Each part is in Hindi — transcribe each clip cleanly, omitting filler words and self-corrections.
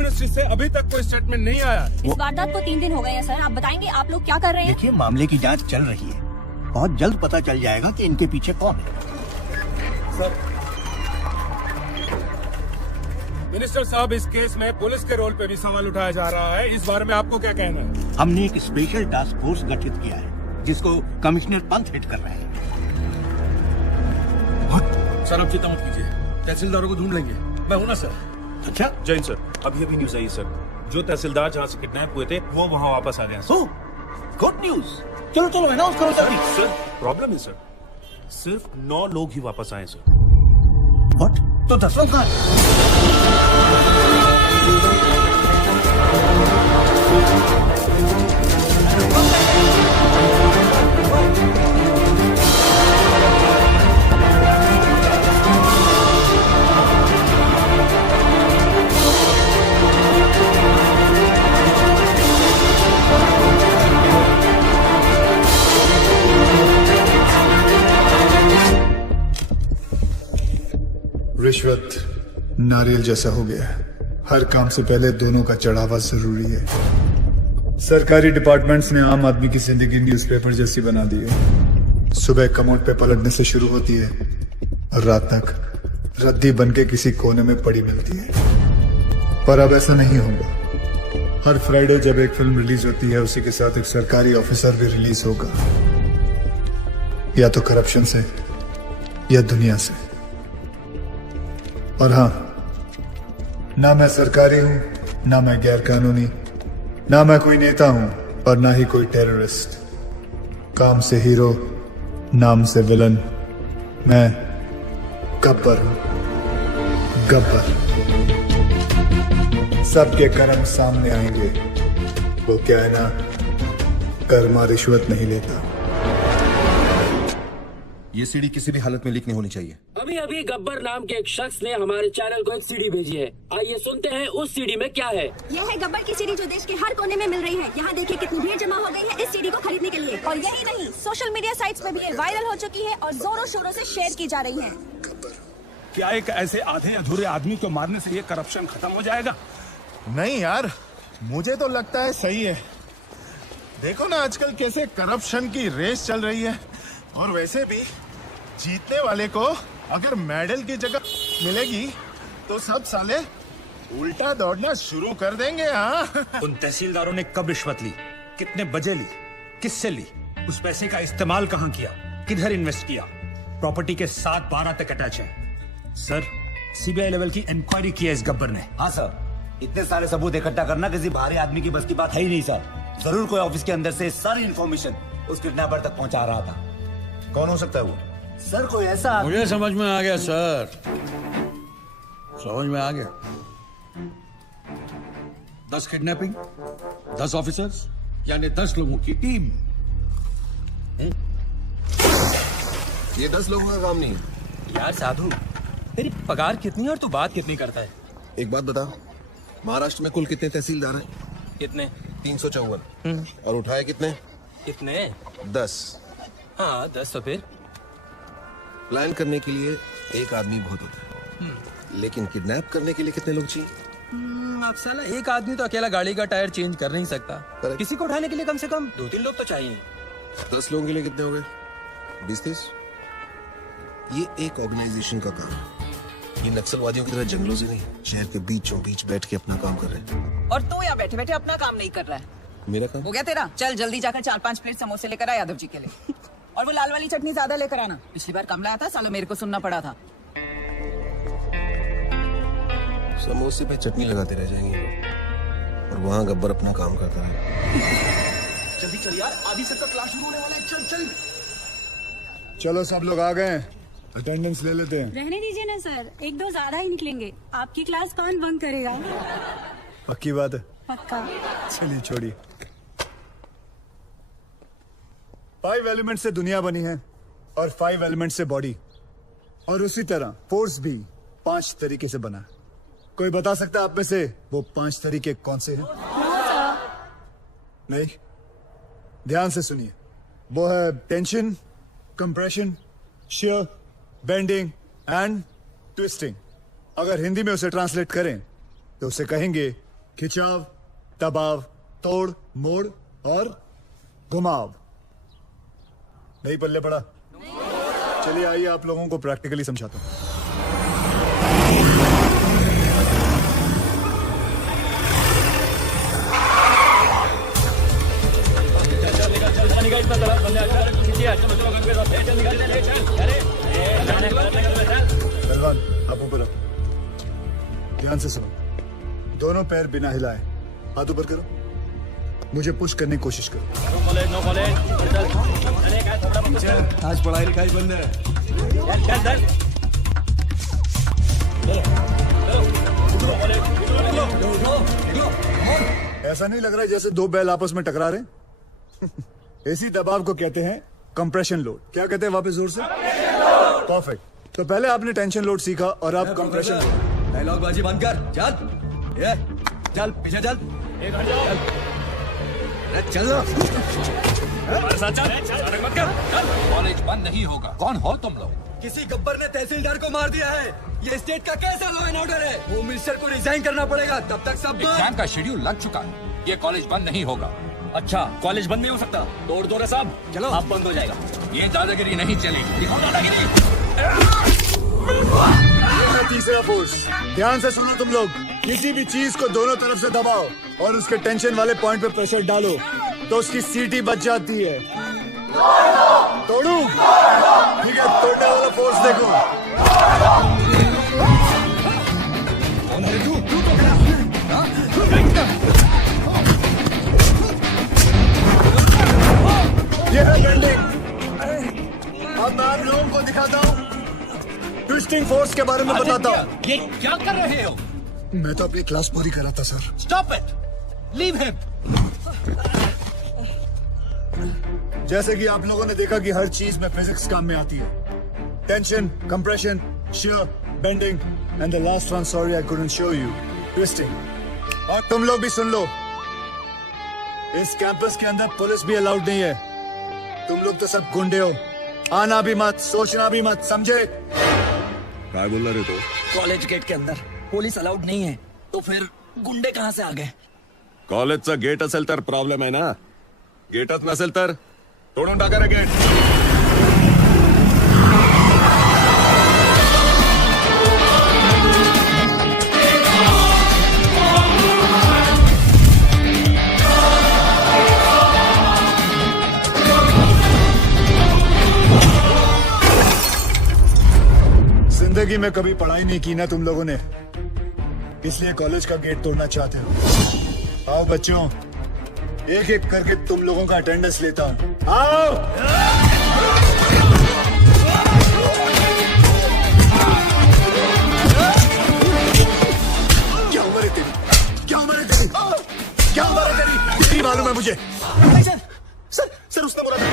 मिनिस्ट्री से अभी तक कोई स्टेटमेंट नहीं आया। इस वारदात को 3 दिन हो गए हैं सर। आप बताएंगे आप लोग क्या कर रहे हैं? देखिए, मामले की जांच चल रही है। बहुत जल्द पता चल जाएगा कि इनके पीछे कौन है। सर, मिनिस्टर साहब, इस केस में पुलिस के रोल पे भी सवाल उठाया जा रहा है। इस बारे में आपको क्या कहना है? हमने एक स्पेशल टास्क फोर्स गठित किया है जिसको कमिश्नर पंत हेड कर रहे हैं। सर, आप चिंता मत कीजिए, तहसीलदारों को ढूंढ लेंगे। मैं हूं ना सर। अच्छा, जैन सर, अभी अभी न्यूज आई सर, जो तहसीलदार जहाँ से किडनैप हुए थे वो वहाँ वापस आ गए हैं सर। Good news. चलो चलो, अनाउंस करो जल्दी। सर, प्रॉब्लम है सर, सिर्फ 9 लोग ही वापस आए सर। व्हाट? तो 10 लोग कहाँ हैं? रिश्वत नारियल जैसा हो गया है। हर काम से पहले दोनों का चढ़ावा जरूरी है। सरकारी डिपार्टमेंट्स ने आम आदमी की जिंदगी न्यूज़पेपर जैसी बना दी है। सुबह कमोड पे पलटने से शुरू होती है और रात तक रद्दी बनके किसी कोने में पड़ी मिलती है। पर अब ऐसा नहीं होगा। हर फ्राइडे जब एक फिल्म रिलीज होती है, उसी के साथ एक सरकारी ऑफिसर भी रिलीज होगा, या तो करप्शन से या दुनिया से। और हाँ, ना मैं सरकारी हूं, ना मैं गैर कानूनी, ना मैं कोई नेता हूं और ना ही कोई टेररिस्ट। काम से हीरो, नाम से विलन। मैं गब्बर हूं, गब्बर। सबके कर्म सामने आएंगे। वो क्या है ना, कर्मा रिश्वत नहीं लेता। ये सीडी किसी भी हालत में लीक नहीं होनी चाहिए। अभी अभी गब्बर नाम के एक शख्स ने हमारे चैनल को एक सीडी भेजी है। आइए सुनते हैं उस सीडी में क्या है। यह है गब्बर की सीडी जो देश के हर कोने में मिल रही है। यहाँ देखिए कितनी भीड़ जमा हो गई है इस सीडी को खरीदने के लिए। और यही नहीं, सोशल मीडिया साइट्स पे भी ये वायरल हो चुकी है और जोरों शोरों से शेयर की जा रही है। क्या एक ऐसे आधे अधूरे आदमी को मारने से ये करप्शन खत्म हो जाएगा? नहीं यार, मुझे तो लगता है सही है। देखो ना आजकल कैसे करप्शन की रेस चल रही है। और वैसे भी जीतने वाले को अगर मेडल की जगह मिलेगी तो सब साले उल्टा दौड़ना शुरू कर देंगे। हाँ, उन तहसीलदारों ने कब रिश्वत ली, कितने बजे ली, किससे ली, उस पैसे का इस्तेमाल कहाँ किया, किधर इन्वेस्ट किया, प्रॉपर्टी के 7-12 तक अटैच है। सर, सीबीआई लेवल की इंक्वायरी की है इस गब्बर ने। हाँ सर, इतने सारे सबूत इकट्ठा करना किसी बाहरी आदमी की बस की बात है ही नहीं सर। जरूर कोई ऑफिस के अंदर से सारी इंफॉर्मेशन उस किडनैपर तक पहुंचा रहा था। कौन हो सकता है वो? सर, कोई ऐसा मुझे समझ में आ गया सर, समझ में आ गया। 10 किडनैपिंग, 10 ऑफिसर्स, यानी 10 लोगों की टीम। ये 10 लोगों का काम नहीं है। यार साधु, तेरी पगार कितनी है और तू बात कितनी करता है? एक बात बता, महाराष्ट्र में कुल कितने तहसीलदार हैं? कितने? 354। और उठाए कितने? कितने? 10। हाँ 10। तो फिर प्लान करने के लिए एक आदमी बहुत होता है, लेकिन किडनैप करने के लिए कितने लोग चाहिए? अब साला एक आदमी तो अकेला गाड़ी का टायर चेंज कर नहीं सकता। Correct. किसी को उठाने के लिए कम से कम 2-3 लोग तो चाहिए। 10 लोगों के लिए कितने हो गए? 20-30। ये एक ऑर्गेनाइजेशन का काम है। ये नक्सलवादियों की तरह जंगलों से नहीं, शहर के बीचों बीच बैठ के अपना काम कर रहे हैं। और तू यहाँ बैठे बैठे अपना काम नहीं कर रहा है। मेरा काम हो गया तेरा? चल जल्दी जाकर 4-5 प्लेट समोसे लेकर आ यादव जी के लिए। और वो लाल वाली चटनी ज्यादा लेकर आना। पिछली बार कम लाया था, साला मेरे को सुनना पड़ा था। समोसे पे चटनी लगाते रह जाएंगे और वहाँ गब्बर अपना काम करता है। जल्दी चल यार, आधी से तो क्लास शुरू होने वाला है। चल चल। चलो सब लोग आ गए, अटेंडेंस ले लेते हैं। रहने दीजिए ना सर, 1-2 ज्यादा ही निकलेंगे। आपकी क्लास कौन बंक करेगा? पक्की बात है? पक्का। चलिए छोड़िए। 5 एलिमेंट से दुनिया बनी है और 5 एलिमेंट से बॉडी, और उसी तरह फोर्स भी 5 तरीके से बना है। कोई बता सकता है आप में से वो 5 तरीके कौन से हैं? नहीं, ध्यान से सुनिए। वो है tension, compression, shear, bending and twisting. अगर हिंदी में उसे ट्रांसलेट करें तो उसे कहेंगे खिंचाव, दबाव, तोड़, मोड़ और घुमाव। नहीं पल्ले पड़ा? चलिए आइए आप लोगों को प्रैक्टिकली समझाता हूँ। पहलवान आप ऊपर आओ, ध्यान से सुनो। दोनों पैर बिना हिलाए हाथ ऊपर करो, मुझे पुश करने की कोशिश करो। आज पढ़ाई लिखाई बंद है। ऐसा नहीं लग रहा है जैसे दो बैल आपस में टकरा रहे? इसी दबाव को कहते हैं कंप्रेशन लोड। क्या कहते हैं वापस जोर से? परफेक्ट। तो पहले आपने टेंशन लोड सीखा और अब कंप्रेशन लोड। डायलॉग बाजी बंद कर, चल ये चल पीछे चल, चल कॉलेज बंद नहीं होगा। कौन हो तुम लोग? किसी गब्बर ने तहसीलदार को मार दिया है। ये स्टेट का कैसा लॉ एंड ऑर्डर है? होम मिनिस्टर को रिजाइन करना पड़ेगा, तब तक सब एग्जाम का शेड्यूल लग चुका है। ये कॉलेज बंद नहीं होगा। अच्छा कॉलेज बंद नहीं हो सकता? तोड़ दो रे साहब, चलो आप बंद हो जाएगा। ये दादागिरी नहीं चलेगी। दिखाओ दादागिरी। ये है तीसरा फोर्स। ध्यान से सुनो तुम लोग। किसी भी चीज को दोनों तरफ से दबाओ और उसके टेंशन वाले पॉइंट पे प्रेशर डालो तो उसकी सीटी बच जाती है। तोड़ू? ठीक है, तोड़ने वाला फोर्स देखो। ये है बेंडिंग। अब मैं आप लोगों को दिखाता हूँ, ट्विस्टिंग फोर्स के बारे में बताता हूँ। ये क्या कर रहे हो? मैं तो अपनी क्लास पूरी कराता sir. Stop it, leave him. जैसे कि आप लोगों ने देखा कि हर चीज में फिजिक्स काम में आती है। Tension, compression, shear, bending and the last one, sorry I couldn't show you, twisting. और तुम लोग भी सुन लो, इस कैंपस के अंदर पुलिस भी अलाउड नहीं है। तुम लोग तो सब गुंडे हो, आना भी मत, सोचना भी मत, समझे? क्या बोल रहे तो? कॉलेज गेट के अंदर पुलिस अलाउड नहीं है, तो फिर गुंडे कहाँ से आ गए? कॉलेजचा गेट असेल तर प्रॉब्लेम आहे ना, गेटच नसेल तर तोडून टाका रे गेट। जिंदगी में कभी पढ़ाई नहीं की ना तुम लोगों ने, इसलिए कॉलेज का गेट तोड़ना चाहते हो। आओ बच्चों, एक एक करके तुम लोगों का अटेंडेंस लेता हूं। आओ। क्या उम्र है तेरी? क्या उम्र है तेरी? क्या उम्र है तेरी? इतनी मालूम है मुझे। सर उसने बोला था।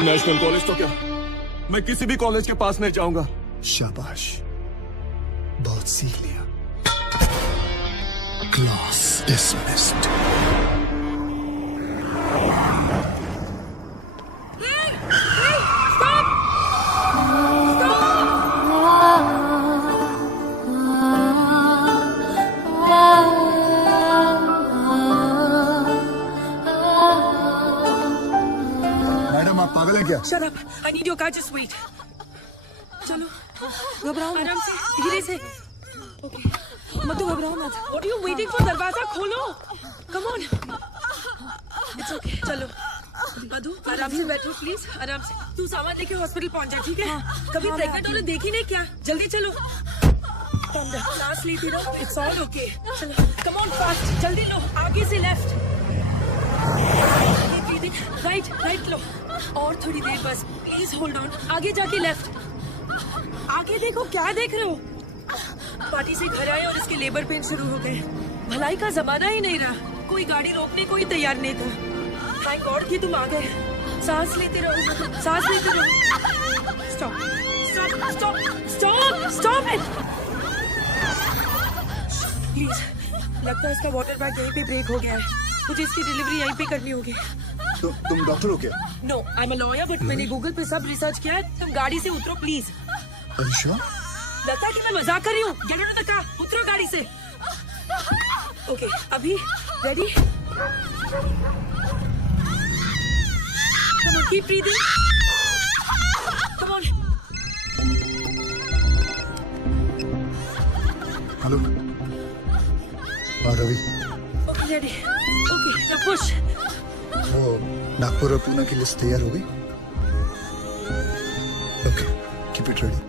नेशनल कॉलेज तो क्या, मैं किसी भी कॉलेज के पास नहीं जाऊंगा। शाबाश, बहुत सीख लिया। Class dismissed. मैडम आप पागल हैं क्या? Shut up. I need your car. Just wait. चलो, घबराओ आराम से, धीरे से। मत तो घबराओ मत। What are you waiting for? दरवाजा खोलो। Come on. It's okay. चलो। मधु आराम से बैठो प्लीज, आराम से। तू सामान लेके हॉस्पिटल पहुंच जा, ठीक है? कभी प्रेग्नेंट होने देखी नहीं क्या? जल्दी चलो। सांस लेती रहो, इट्स ऑल ओके। चलो कम ऑन फास्ट, जल्दी लो। आगे से लेफ्ट, राइट राइट लो। और थोड़ी देर बस, प्लीज होल्ड ऑन। आगे जाके लेफ्ट। आगे देखो, क्या देख रहे हो? पार्टी से घर आए और इसके लेबर पेन शुरू हो गए। भलाई का जमाना ही नहीं रहा, कोई गाड़ी रोकने को ही तैयार नहीं था। थैंक गॉड कि तुम आ गए। सांस लेते रहो, सांस लेते रहो। Stop stop stop stop stop it please. लगता है इसका वाटर बैग यहीं पे ब्रेक हो गया है। मुझे इसकी डिलीवरी यहीं पे करनी होगी। तुम डॉक्टर हो क्या? No, I am a lawyer, but मैंने गूगल पे सब रिसर्च किया है। तुम गाड़ी से उतरो प्लीज। लगता है कि मैं मजाक कर रही हूँ। Get out of the car, उतरो गाड़ी से। ओके, अभी ready? Come on, keep breathing. Come on. Hello, Ravi. Okay ready, okay now push. वो नागपुर और पुणे की लिस्ट तैयार हो गई? Okay, keep it ready.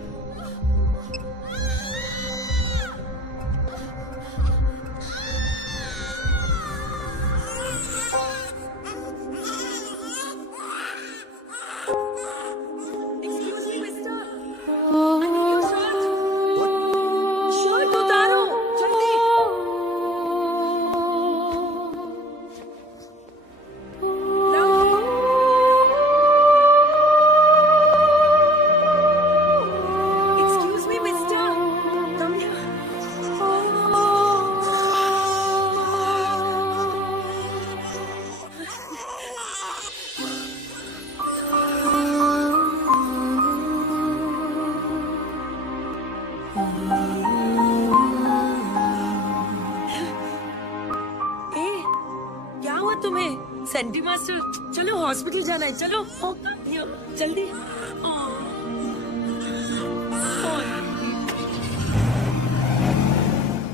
Senti master, चलो हॉस्पिटल जाना है, चलो जल्दी।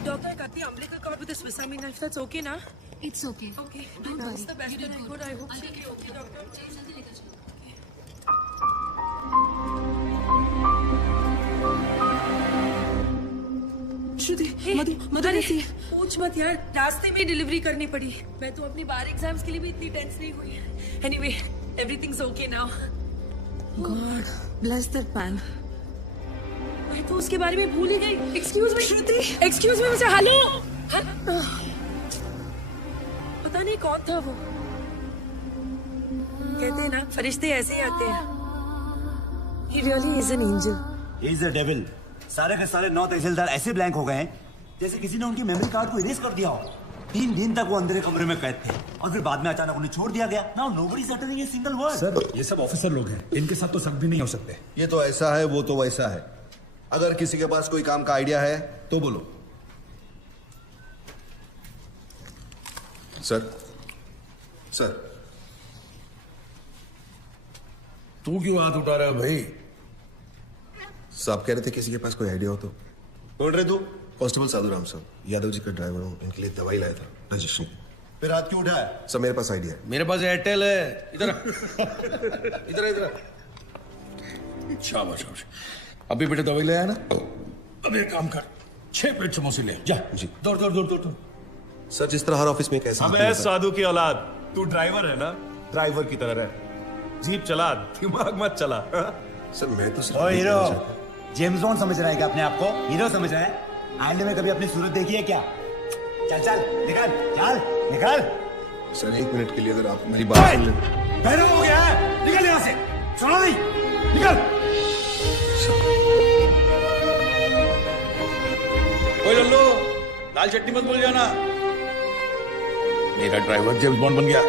डॉक्टर कहती है umbilical cord with a Swiss Army knife. That's okay ना? It's okay. Okay. Don't worry. That's the best You did that I good. could. I hope she'll be okay, doctor. श्रुति, मधु कैसी है? पूछ मत यार, रास्ते में डिलीवरी करनी पड़ी। मैं तो अपनी बार एग्जाम्स के लिए भी इतनी टेंस नहीं हुई। Anyway, everything's okay now. God bless that man. मैं तो उसके बारे में भूल ही गई। एक्सक्यूज मी श्रुति, एक्सक्यूज मी, मुझे हेलो। पता नहीं कौन था वो। कहते हैं ना, फरिश्ते ऐसे ही आते हैं। He really is an angel. He is a devil. सारे के सारे 9 तहसीलदार ऐसे ब्लैंक हो गए हैं जैसे किसी ने उनकी मेमोरी कार्ड को इरेज कर दिया हो। 3 दिन तक वो अंधेरे कमरे में कैद थे और फिर बाद में अचानक उन्हें छोड़ दिया गया। Now nobody is uttering a single word. Sir, ये सब ऑफिसर लोग हैं, इनके साथ तो शक भी नहीं हो सकते। ये तो ऐसा है, वो तो वैसा है। अगर किसी के पास कोई काम का आइडिया है तो बोलो। सर, सर, तू क्यों हाथ उठा रहा है भाई? साहब कह रहे थे किसी के पास कोई आइडिया हो तो। बोल रहे तू? कांस्टेबल साधुराम साहब, यादव जी का ड्राइवर हूँ, इनके लिए दवाई लाया था रजिस्ट्री। फिर हाथ क्यों उठाया? सर मेरे पास आइडिया है। मेरे पास एयरटेल है। इधर इधर इधर। शाबाश शाबाश। अभी बेटे दवाई ले आया ना? अब एक काम कर, 6 प्लेट समोसे ले जा। जी। दौड़ दौड़ दौड़ दौड़। सर जिस तरह हर ऑफिस में कैसे अबे साधु की औलाद, तू ड्राइवर है ना? ड्राइवर की तरह रह, जीप चला, दिमाग मत चला। सर मैं तो ओ हीरो, जेम्स बॉन्ड समझ रहा है क्या अपने आप को? हीरो समझ रहा है? आईने में कभी अपनी सूरत देखी है क्या? चल चल निकल, चल निकल। सर 1 मिनट के लिए अगर आप मेरी बात सुन लें। पैरों हो गया है, निकल यहाँ से। सुनो नहीं, निकल। ओए लल्लू, लाल चटनी मत भूल जाना। मेरा ड्राइवर जेम्स बॉन्ड बन गया।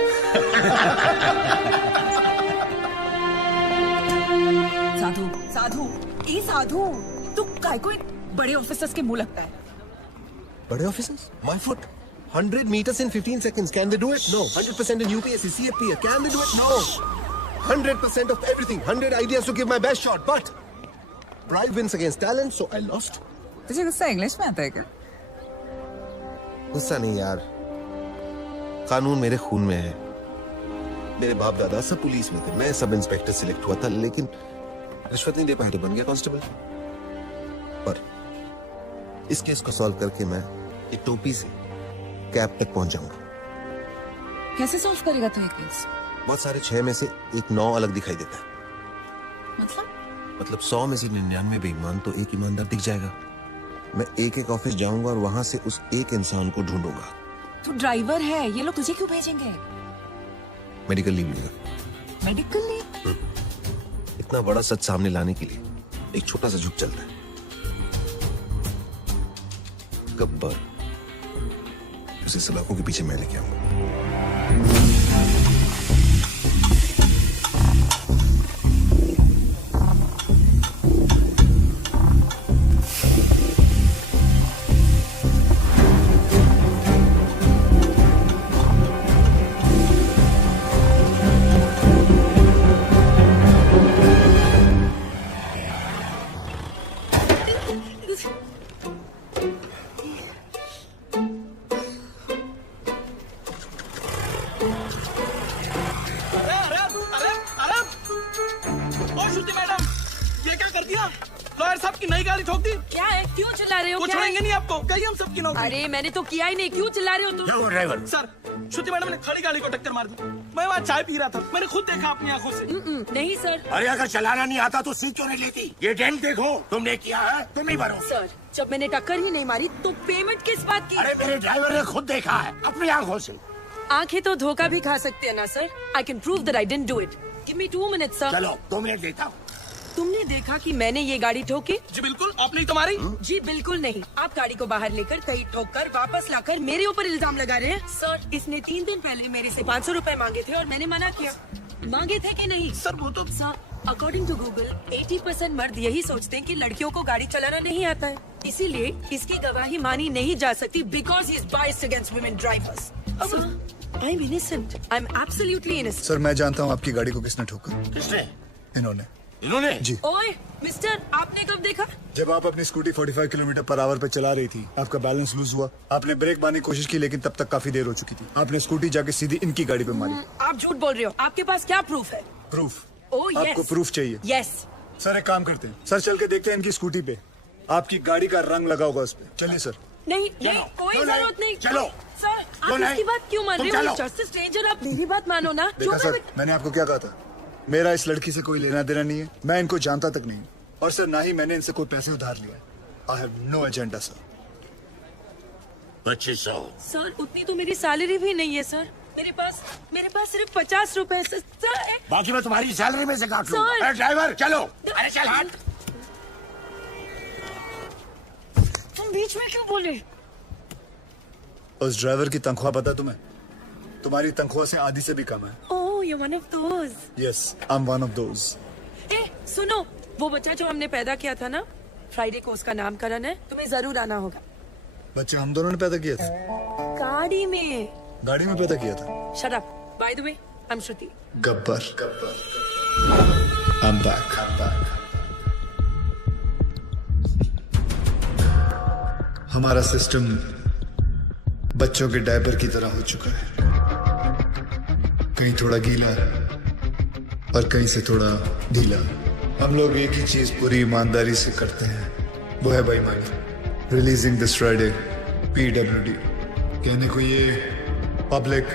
साधु, साधु, ए साधु, तू काय को एक बड़े ऑफिसर्स के मुंह लगता है। बड़े officers? My foot. 100 meters in 15 seconds. Can they do it? No. 100% in UPSC, CFP. Can they do it? No. 100% of everything. 100 ideas to give my best shot. But pride wins against talent, so I lost. तुझे गुस्सा इंग्लिश में आता है क्या? गुस्सा नहीं यार, कानून मेरे खून में है। मेरे बाप दादा सब पुलिस में थे, मैं सब इंस्पेक्टर सिलेक्ट हुआ था, लेकिन रिश्वत नहीं दे पाया तो बन गया कांस्टेबल। पर इस केस को सॉल्व करके मैं एक टोपी से कैप तक पहुंच जाऊंगा। कैसे सॉल्व करेगा तू ये केस? बहुत सारे 6 में से एक 9 अलग दिखाई देता है। मतलब 100 में से 99 बेईमान तो एक ईमानदार दिख जाएगा। मैं एक ऑफिस जाऊंगा और वहां से उस एक इंसान को ढूंढूंगा। तू ड्राइवर है, ये लोग तुझे क्यों भेजेंगे? मेडिकल लीव लेगा। Medical leave? इतना बड़ा सच सामने लाने के लिए एक छोटा सा झुक चलता है। गब्बर, उसे सलाखों के पीछे मैं लेके आऊंगा। अरे मैंने तो किया ही नहीं, क्यों चिल्ला रहे हो तुम? क्या हुआ ड्राइवर? सर, श्रुति मैडम ने खड़ी गाड़ी को टक्कर मार दी। मैं वहाँ चाय पी रहा था, मैंने खुद देखा अपनी आंखों से। नहीं सर। अरे अगर चलाना नहीं आता तो सीट क्यों नहीं लेती? ये डेंट देखो, तुमने किया है, तुम नहीं भरो। सर, जब मैंने टक्कर ही नहीं मारी तो पेमेंट किस बात की? अरे मेरे ड्राइवर ने खुद देखा है अपनी आंखों से। आंखें तो धोखा भी खा सकते हैं ना sir. I can prove that I didn't do it. Give me 2 minutes sir. चलो 2 मिनट देता हूँ। तुमने देखा कि मैंने ये गाड़ी ठोकी? जी बिल्कुल, आपने ही तो मारी। जी बिल्कुल नहीं, आप गाड़ी को बाहर लेकर कहीं ठोककर वापस लाकर मेरे ऊपर इल्जाम लगा रहे हैं। सर, इसने 3 दिन पहले मेरे से 500 रुपए मांगे थे और मैंने मना किया। मांगे थे कि नहीं? सर वो तो सर, अकॉर्डिंग टू गूगल 80% मर्द यही सोचते हैं कि लड़कियों को गाड़ी चलाना नहीं आता है, इसीलिए इसकी गवाही मानी नहीं जा सकती because he is biased against women drivers. I am innocent, I am absolutely innocent. Sir मैं जानता हूँ आपकी गाड़ी को किसने ठोका। किसने? इन्होंने जी। ओए मिस्टर, आपने कब देखा? जब आप अपनी स्कूटी 45 किलोमीटर पर आवर पे चला रही थी, आपका बैलेंस लूज हुआ, आपने ब्रेक मारने की कोशिश की लेकिन तब तक काफी देर हो चुकी थी। आपने स्कूटी जाके सीधी इनकी गाड़ी पे मारी। आप झूठ बोल रहे हो, आपके पास क्या प्रूफ है? प्रूफ? Oh yes. आपको प्रूफ चाहिए? यस। सर एक काम करते हैं, सर चल के देखते हैं इनकी स्कूटी पे आपकी गाड़ी का रंग लगा होगा उस पे। चलिए सर। नहीं नहीं, कोई जरूरत नहीं। चलो सर, आप इसकी बात क्यों मान रहे हो? जस्ट स्ट्रेंजर, आप मेरी बात मानो ना। देखा सर, मैंने आपको क्या कहा था, मेरा इस लड़की से कोई लेना देना नहीं है, मैं इनको जानता तक नहीं, और सर ना ही मैंने इनसे कोई पैसे उधार लिया। I have no agenda sir. 2500। Sir उतनी तो मेरी सैलरी भी नहीं है सर, मेरे पास सिर्फ 50 रुपए सर। बाकी मैं तुम्हारी सैलरी में से काट लूंगा। सर। अरे ड्राइवर चलो। अरे चल हट। तुम बीच में क्यों बोले? उस ड्राइवर की तनख्वाह पता तुम्हें? तुम्हारी तनख्वाह से आधी से भी कम है। ओह, you're one of those. Yes, I'm one of those. सुनो, वो बच्चा जो हमने पैदा किया था ना, फ्राइडे को उसका नामकरण है, तुम्हें जरूर आना होगा। बच्चे हम दोनों ने पैदा किया था? गाड़ी में। गाड़ी में पैदा किया था? Shut up. By the way, I'm Shruti. Gabbar. I'm back. हमारा सिस्टम बच्चों के डायपर की तरह हो चुका है, कहीं थोड़ा गीला और कहीं से थोड़ा ढीला। हम लोग एक ही चीज पूरी ईमानदारी से करते हैं, वो है बेईमानी। Releasing this Friday PWD। कहने को ये पब्लिक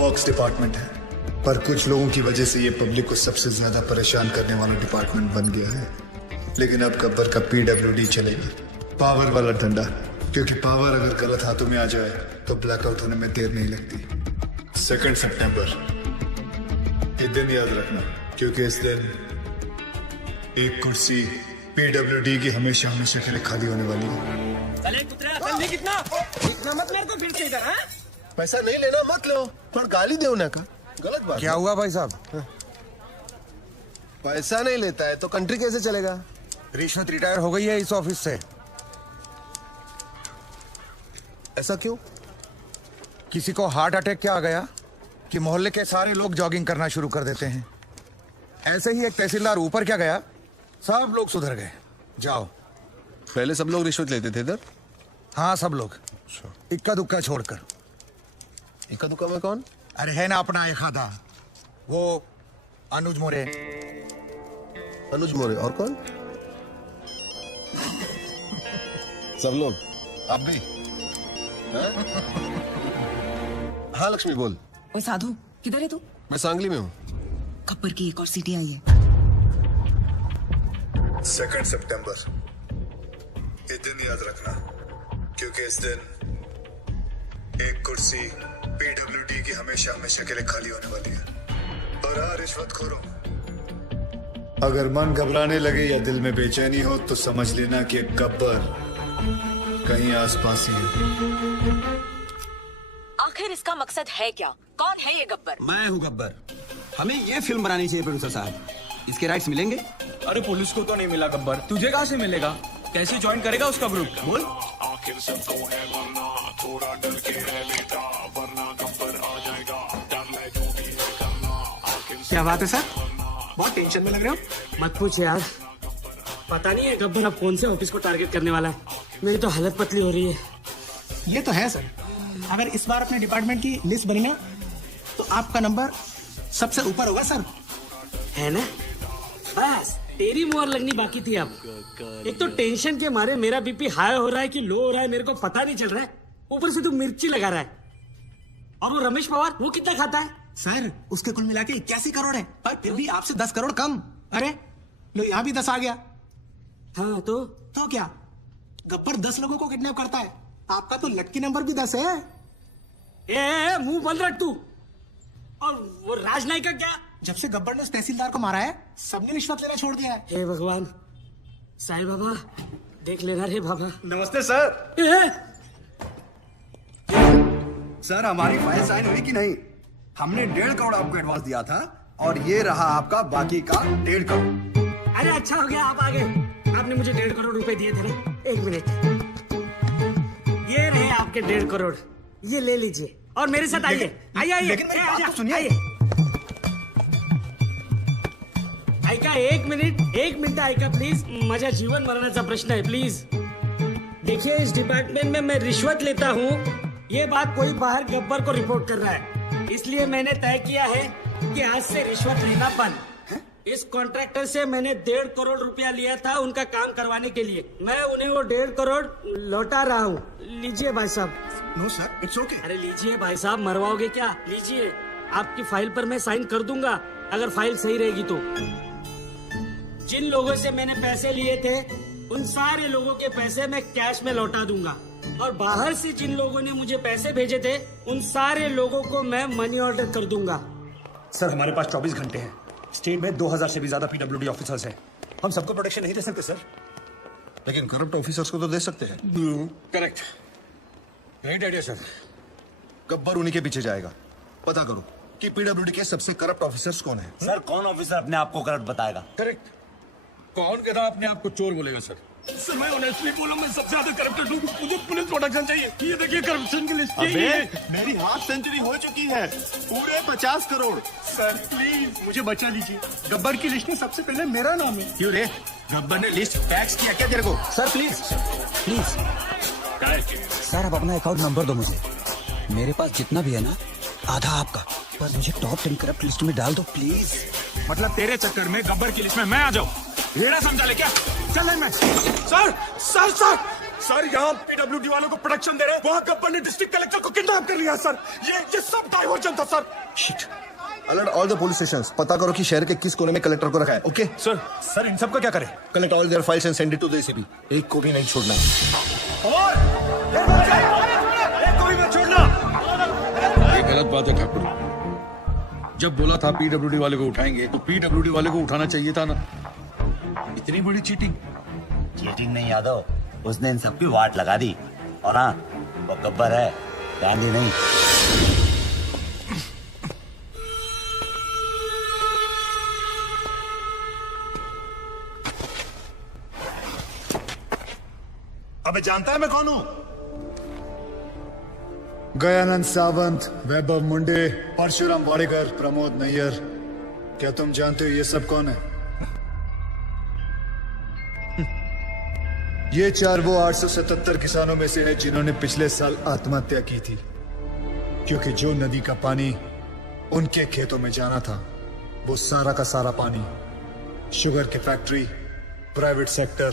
वर्क्स डिपार्टमेंट है, पर कुछ लोगों की वजह से ये पब्लिक को सबसे ज्यादा परेशान करने वाला डिपार्टमेंट बन गया है। लेकिन अब गब्बर का PWD चलेगा, पावर वाला डंडा, क्योंकि पावर अगर गलत हाथों में आ जाए तो ब्लैकआउट होने में देर नहीं लगती। 2 सितंबर, ये दिन याद रखना, क्योंकि इस दिन एक कुर्सी PWD की हमेशा हमेशा के लिए खाली होने वाली है। कितना मत मेरे को फिर से इधर। पैसा नहीं लेना मत लो, पर गाली दे उन्हें का गलत बात। क्या हुआ भाई साहब? पैसा नहीं लेता है तो कंट्री कैसे चलेगा? रिश्वत रिटायर हो गई है इस ऑफिस से। ऐसा क्यों? किसी को हार्ट अटैक क्या आ गया कि मोहल्ले के सारे लोग जॉगिंग करना शुरू कर देते हैं। ऐसे ही एक तहसीलदार ऊपर क्या गया, सब लोग सुधर गए। जाओ। पहले सब लोग रिश्वत लेते थे इधर? हाँ सब लोग, इक्का दुक्का छोड़कर। इक्का दुक्का में कौन? अरे है ना अपना एक आधा, वो अनुज मोरे। अनुज मोरे और कौन? सब लोग। आप भी? हाँ लक्ष्मी बोल। ओए साधु, किधर है तू? मैं सांगली में हूँ। खप्पर की एक और सीटी आई है। 2 सितंबर, ये दिन याद रखना, क्योंकि इस दिन एक कुर्सी पीडब्ल्यूडी की हमेशा हमेशा के लिए खाली होने वाली है। और हाँ रिश्वतखोरों, अगर मन घबराने लगे या दिल में बेचैनी हो तो समझ लेना कि एक गब्बर कहीं आसपास ही है। आखिर इसका मकसद है क्या? कौन है ये गब्बर? मैं हूँ गब्बर। हमें ये फिल्म बनानी चाहिए प्रोड्यूसर साहब। इसके राइट्स मिलेंगे? अरे पुलिस को तो नहीं मिला गब्बर, तुझे कहाँ से मिलेगा? कैसे ज्वाइन करेगा उसका ग्रुप? बोल। क्या बात है सर, बहुत टेंशन में लग रहे हो। मत पूछ यार, पता नहीं है गब्बर अब कौन से ऑफिस को टारगेट करने वाला है। मेरी तो हालत पतली हो रही है। ये तो है सर, अगर इस बार अपने डिपार्टमेंट की लिस्ट बनी ना तो आपका नंबर सबसे ऊपर होगा सर। है ना? बस तेरी मुहर लगनी बाकी थी अब। एक तो टेंशन के मारे मेरा बीपी हाई हो रहा है कि लो हो रहा है मेरे को पता नहीं चल रहा है। ऊपर से तू मिर्ची लगा रहा है। और वो रमेश पवार, वो कितना खाता है? सर उसके कुल मिला के 81 करोड़ है, पर फिर भी आपसे 10 करोड़ कम। अरे लो यहाँ भी 10 आ गया। हाँ तो क्या गब्बर 10 लोगों को किडनैप करता है? आपका तो लटकी नंबर भी 10 है। ए मुंह बंद रख तू। और वो राजनायक का क्या? जब से गब्बर ने उस तहसीलदार को मारा है सबने रिश्वत लेना छोड़ दिया है। हे भगवान, साईं बाबा देख लेना रे बाबा। नमस्ते सर। सर हमारी फाइल साइन हुई कि नहीं? हमने 1.5 करोड़ आपको एडवांस दिया था और ये रहा आपका बाकी का 1.5 करोड़। अरे अच्छा हो गया आप आ गए। आपने मुझे 1.5 करोड़ रुपए दिए थे ना। एक मिनट, ये रहे आपके 1.5 करोड़, ये ले लीजिए और मेरे साथ आइए। आइए लेकिन मेरी बात तो सुनिए। ऐका एक मिनिट ऐका प्लीज। माझ्या जीवन मरणाचा प्रश्न है प्लीज। देखिए इस डिपार्टमेंट में मैं रिश्वत लेता हूँ, ये बात कोई बाहर गब्बर को रिपोर्ट कर रहा है, इसलिए मैंने तय किया है कि आज से रिश्वत लेना बंद। इस कॉन्ट्रैक्टर से मैंने 1.5 करोड़ रुपया लिया था उनका काम करवाने के लिए। मैं उन्हें वो 1.5 करोड़ लौटा रहा हूँ। लीजिए भाई साहब। No sir, it's okay. अरे लीजिए भाई साहब, मरवाओगे क्या? लीजिए, आपकी फाइल पर मैं साइन कर दूंगा अगर फाइल सही रहेगी तो। जिन लोगों से मैंने पैसे लिए थे उन सारे लोगों के पैसे मैं कैश में लौटा दूंगा, और बाहर से जिन लोगों ने मुझे पैसे भेजे थे उन सारे लोगों को मैं मनी ऑर्डर कर दूंगा। सर हमारे पास 24 घंटे हैं। स्टेट में 2000 से भी ज्यादा पीडब्ल्यूडी ऑफिसर्स हैं। हम सबको प्रोटेक्शन नहीं दे सकते सर। लेकिन करप्ट ऑफिसर्स को तो दे सकते हैं। Correct, great idea sir. Gabbar उन्हीं के पीछे जाएगा। पता करो कि पीडब्ल्यूडी के सबसे करप्ट ऑफिसर्स कौन है। सर कौन ऑफिसर अपने आप को करप्ट बताएगा? करेक्ट, कौन कहता अपने आप को चोर बोलेगा सर? सर मैं ऑनेस्टली बोला, मैं सबसे ज्यादा करप्टेड हूँ। मुझे पुलिस प्रोटेक्शन चाहिए। ये देखिए करप्शन की लिस्ट। मेरी हाफ सेंचुरी हो चुकी है, पूरे 50 करोड़। सर प्लीज मुझे बचा लीजिए। गब्बर की लिस्ट में सबसे पहले मेरा नाम है। क्यों रे, गब्बर ने लिस्ट टैक्स किया क्या तेरे को? सर प्लीज सर, आप अपना अकाउंट नंबर दो मुझे। मेरे पास जितना भी है ना आधा आपका, पर मुझे टॉप 10 करप्ट लिस्ट में डाल दो प्लीज। मतलब तेरे चक्कर में गब्बर की लिस्ट में मैं आ जाऊं? रेड़ा समझा ले क्या? चल मैं। सर सर सर सर, यहाँ पीडब्ल्यूडी वालों को प्रोटेक्शन दे रहे हैं, वहाँ गब्बर ने डिस्ट्रिक्ट कलेक्टर को किडनैप कर लिया सर। ये सब डाइवर्जन था sir. Shit. Alert all the police stations. पता करो कि शहर के किस कोने में कलेक्टर को रखा है। Okay sir. सर इन सब का क्या करें? Collect all their files and send it to the ACP. एक को भी नहीं छोड़ना। और एक को भी मत छोड़ना। ये गलत बात है ठाकुर। जब बोला था पीडब्ल्यूडी वाले को उठाएंगे तो पीडब्ल्यूडी वाले को उठाना चाहिए था ना। इतनी बड़ी चीटिंग नहीं यादव, उसने इन सबकी वाट लगा दी। और हाँ, वो गब्बर है, गांधी नहीं। अबे जानता है मैं कौन हूँ? गयानंद सावंत, वैभव मुंडे, परशुराम वाडेकर, प्रमोद नैयर। क्या तुम जानते हो ये सब कौन है? ये 4 वो 877 किसानों में से हैं जिन्होंने पिछले साल आत्महत्या की थी, क्योंकि जो नदी का पानी उनके खेतों में जाना था वो सारा का सारा पानी शुगर की फैक्ट्री, प्राइवेट सेक्टर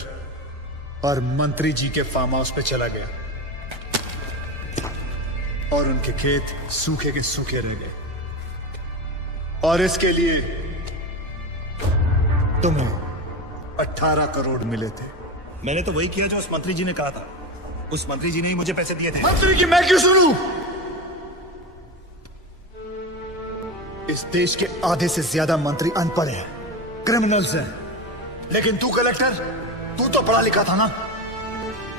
और मंत्री जी के फार्म हाउस पे चला गया और उनके खेत सूखे के सूखे रह गए। और इसके लिए तुम्हें 18 करोड़ मिले थे। मैंने तो वही किया जो उस मंत्री जी ने कहा था। उस मंत्री जी ने ही मुझे पैसे दिए थे। मंत्री की मैं क्यों सुनूं? इस देश के आधे से ज्यादा मंत्री अनपढ़ हैं, क्रिमिनल्स हैं। लेकिन तू कलेक्टर, तू तो पढ़ा लिखा था ना।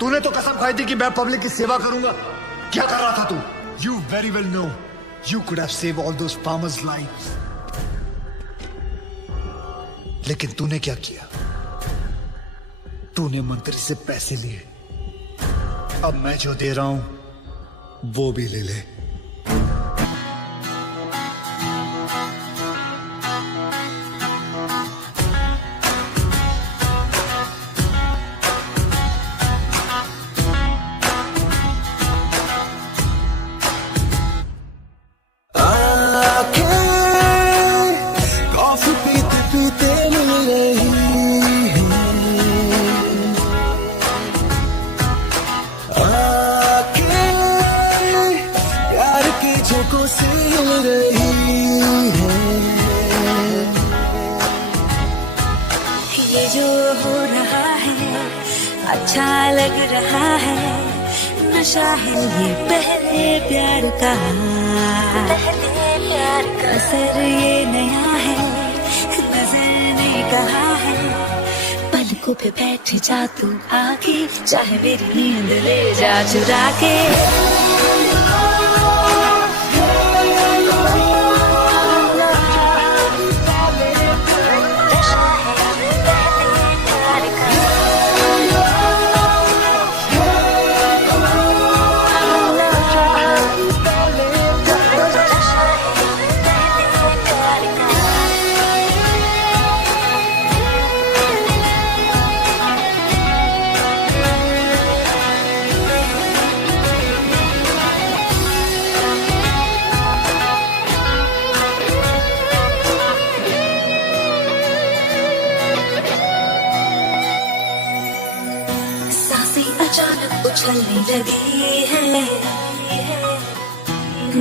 तूने तो कसम खाई थी कि मैं पब्लिक की सेवा करूंगा। क्या कर रहा था तू? You very well know you could have saved all those farmers' lives. लेकिन तूने क्या किया? तूने मंत्री से पैसे लिए। अब मैं जो दे रहा हूं वो भी ले ले। कॉफी पीते पीते मिल रही है आके, प्यार की झोंकों से हिल रही है। ये जो हो रहा है अच्छा लग रहा है, नशा है ये पहले प्यार का। असर ये नया है, नजर ने कहा है। पलकों पे बैठ जा तू आके, चाहे मेरी नींद ले जा चुरा के। अचानक उछलने लगी है,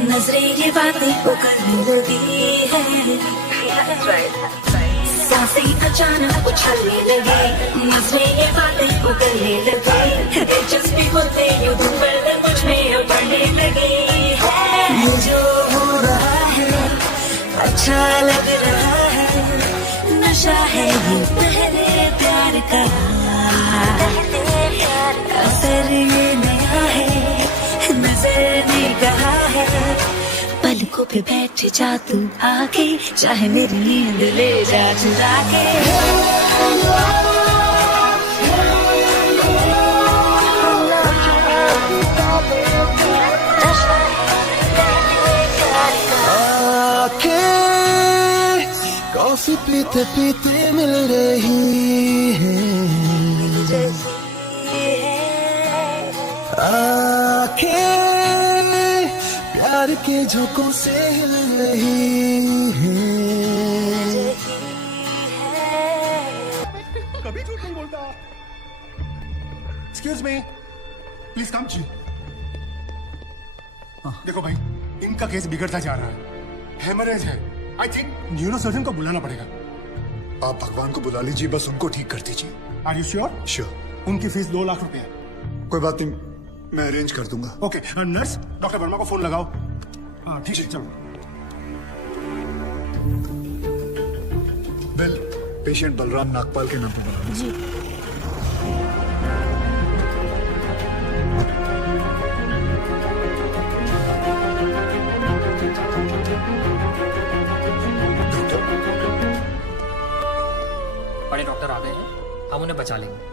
नजरें ये बातें उगलने लगी है। सांसें अचानक उछलने लगी, नजरें ये बातें उगलने लगी। दिलचस्पी होते यूं धुंधल मुझ में उभरने लगी है। ये जो हो रहा है अच्छा लग रहा है, नशा है ये पहले प्यार का। असर ये नया है, नजर ने कहा है। पलकों पे बैठ जा तू आके, चाहे मेरी नींद ले जा चुरा के। आके कॉफी पीते पीते मिल रही है आके, प्यार के झोंकों से हिल रही है। कभी झूठ नहीं बोलता। एक्सक्यूज मी, प्लीज कम जी। देखो भाई, इनका केस बिगड़ता जा रहा है, हेमरेज है। आई थिंक न्यूरोसर्जन को बुलाना पड़ेगा। आप भगवान को बुला लीजिए, बस उनको ठीक कर दीजिए। Are you sure? श्योर। उनकी फीस 2 लाख रुपए है। कोई बात नहीं, मैं अरेंज कर दूंगा। ओके, नर्स डॉक्टर वर्मा को फोन लगाओ। हाँ ठीक है, चलो। बिल पेशेंट बलराम नागपाल के नाम पर बना जी। बड़े डॉक्टर आ गए हैं, हम उन्हें बचा लेंगे।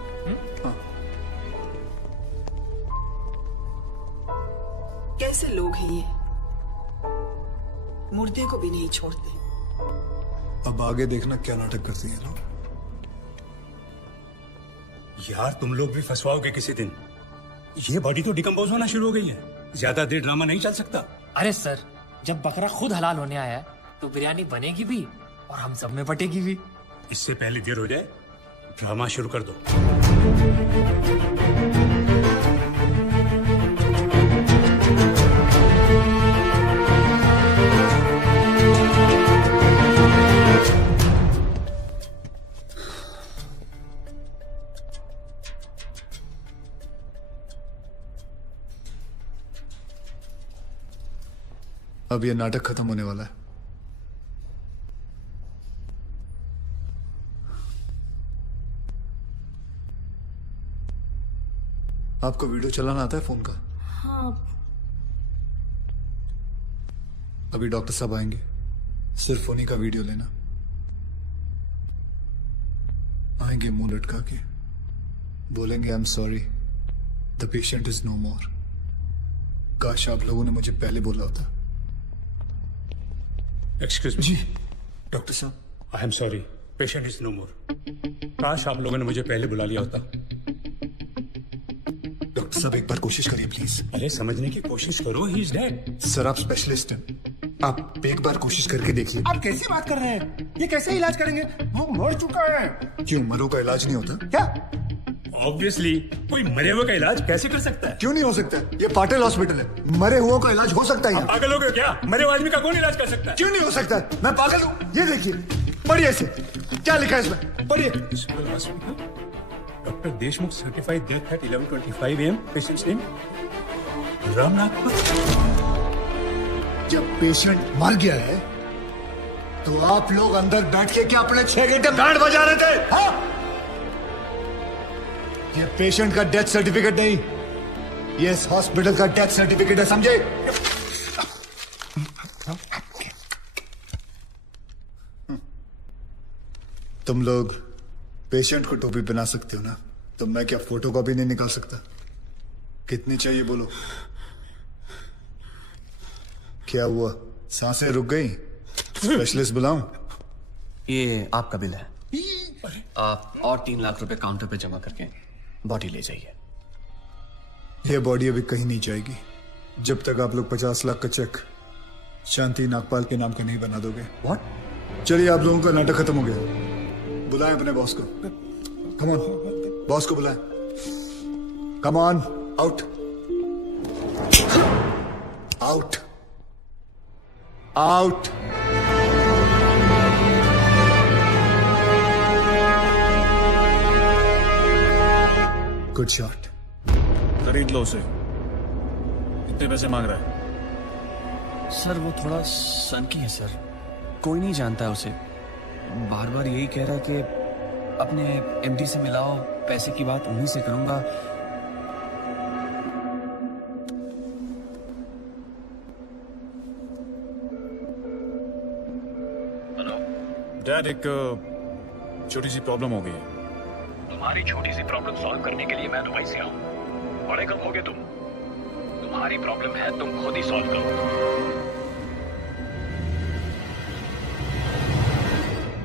कैसे लोग हैं ये, मुर्दे को भी नहीं छोड़ते। अब आगे देखना क्या नाटक करती है ना। यार तुम लोग भी फंसवाओगे किसी दिन। ये बॉडी तो डिकम्पोज होना शुरू हो गई है, ज्यादा देर ड्रामा नहीं चल सकता। अरे सर, जब बकरा खुद हलाल होने आया है तो बिरयानी बनेगी भी और हम सब में बटेगी भी। इससे पहले देर हो जाए, ड्रामा शुरू कर दो। अब ये नाटक खत्म होने वाला है। आपको वीडियो चलाना आता है फोन का? हाँ। अभी डॉक्टर साहब आएंगे, सिर्फ उन्हीं का वीडियो लेना। आएंगे मुंह लटका के, बोलेंगे I am sorry, the patient is no more. काश आप लोगों ने मुझे पहले बोला होता। Excuse me. जी डॉक्टर साहब, I am sorry, patient is no more. काश आप लोगों ने मुझे पहले बुला लिया होता। डॉक्टर साहब एक बार कोशिश करिए प्लीज। अरे समझने की कोशिश करो, ही इज डेड। सर आप स्पेशलिस्ट हैं, आप एक बार कोशिश करके देखिए। आप कैसी बात कर रहे हैं? ये कैसे इलाज करेंगे? वो मर चुका है। क्यों, मरो का इलाज नहीं होता क्या? ऑब्वियसली, कोई मरे हुए का इलाज कैसे कर सकता है? क्यों नहीं हो सकता? ये पाटिल हॉस्पिटल है, मरे हुए का इलाज हो सकता है। पागल हो गए क्या? मरे हुए आदमी का कौन इलाज कर सकता है? क्यों नहीं हो सकता? मैं पागल हूँ? ये देखिए, पढ़िए इसे, क्या लिखा है इसमें, पढ़िए। Doctor Deshmukh certified death eight 11:25 AM। Patients name Ramnath. जब पेशेंट मर गया है तो आप लोग अंदर बैठ के क्या अपने 6 घंटे बैंड बजा रहे थे? हाँ? ये पेशेंट का डेथ सर्टिफिकेट नहीं, ये इस हॉस्पिटल का डेथ सर्टिफिकेट है, समझे? तुम लोग पेशेंट को टोपी पहना सकते हो ना, तो मैं क्या फोटो कॉपी नहीं निकाल सकता? कितनी चाहिए बोलो? क्या हुआ, सांसें रुक गई? स्पेशलिस्ट बुलाऊं? ये आपका बिल है, आप और 3 लाख रुपए काउंटर पे जमा करके बॉडी ले जाइए। ये बॉडी अभी कहीं नहीं जाएगी जब तक आप लोग 50 लाख का चेक शांति नागपाल के नाम का नहीं बना दोगे। व्हाट? चलिए, आप लोगों का नाटक खत्म हो गया। बुलाएं अपने बॉस को। कम ऑन, बॉस को बुलाएं। Come on, out out out. Good shot. खरीद लो उसे। कितने पैसे मांग रहा है? सर वो थोड़ा सनकी है सर, कोई नहीं जानता है उसे। बार बार यही कह रहा है कि अपने एमडी से मिलाओ, पैसे की बात उन्हीं से करूंगा। डैड, एक छोटी सी प्रॉब्लम हो गई है। तुम्हारी छोटी सी प्रॉब्लम सॉल्व करने के लिए मैं दुबई से आऊं? बड़े कब होगे तुम? तुम्हारी प्रॉब्लम है, तुम खुद ही सॉल्व करो।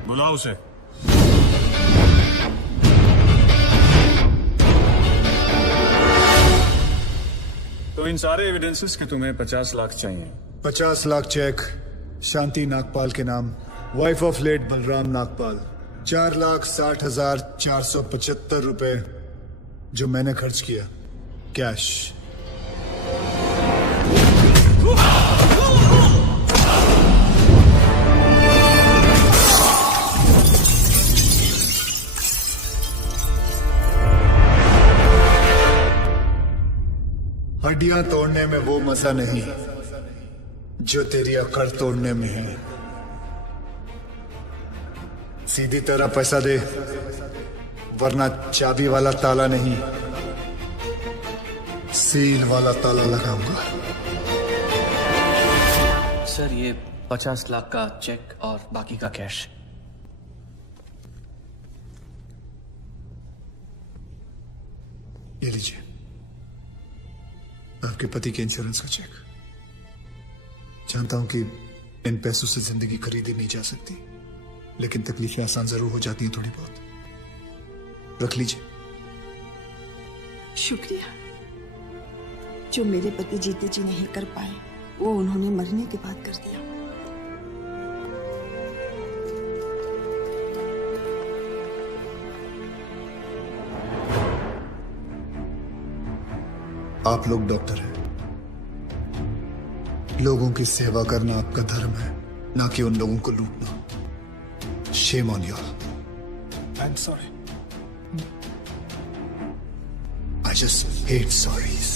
बुलाओ उसे। तो इन सारे एविडेंसेस के तुम्हें 50 लाख चाहिए। 50 लाख चेक शांति नागपाल के नाम, wife of late Balram Nagpal. 4,60,475 रुपए जो मैंने खर्च किया, कैश। हड्डियां तोड़ने में वो मजा नहीं जो तेरी अकड़ तोड़ने में है। सीधी तरह पैसा दे, वरना चाबी वाला ताला नहीं, सील वाला ताला लगाऊंगा। सर ये 50 लाख का चेक और बाकी का कैश। ये लीजिए, आपके पति के इंश्योरेंस का चेक। जानता हूं कि इन पैसों से जिंदगी खरीदी नहीं जा सकती, लेकिन तकलीफें आसान जरूर हो जाती हैं थोड़ी बहुत। रख लीजिए। शुक्रिया। जो मेरे पति जीते जी नहीं कर पाए, वो उन्होंने मरने के बाद कर दिया। आप लोग डॉक्टर हैं, लोगों की सेवा करना आपका धर्म है, ना कि उन लोगों को लूटना। Shame on you. I am sorry. I just hate sorries.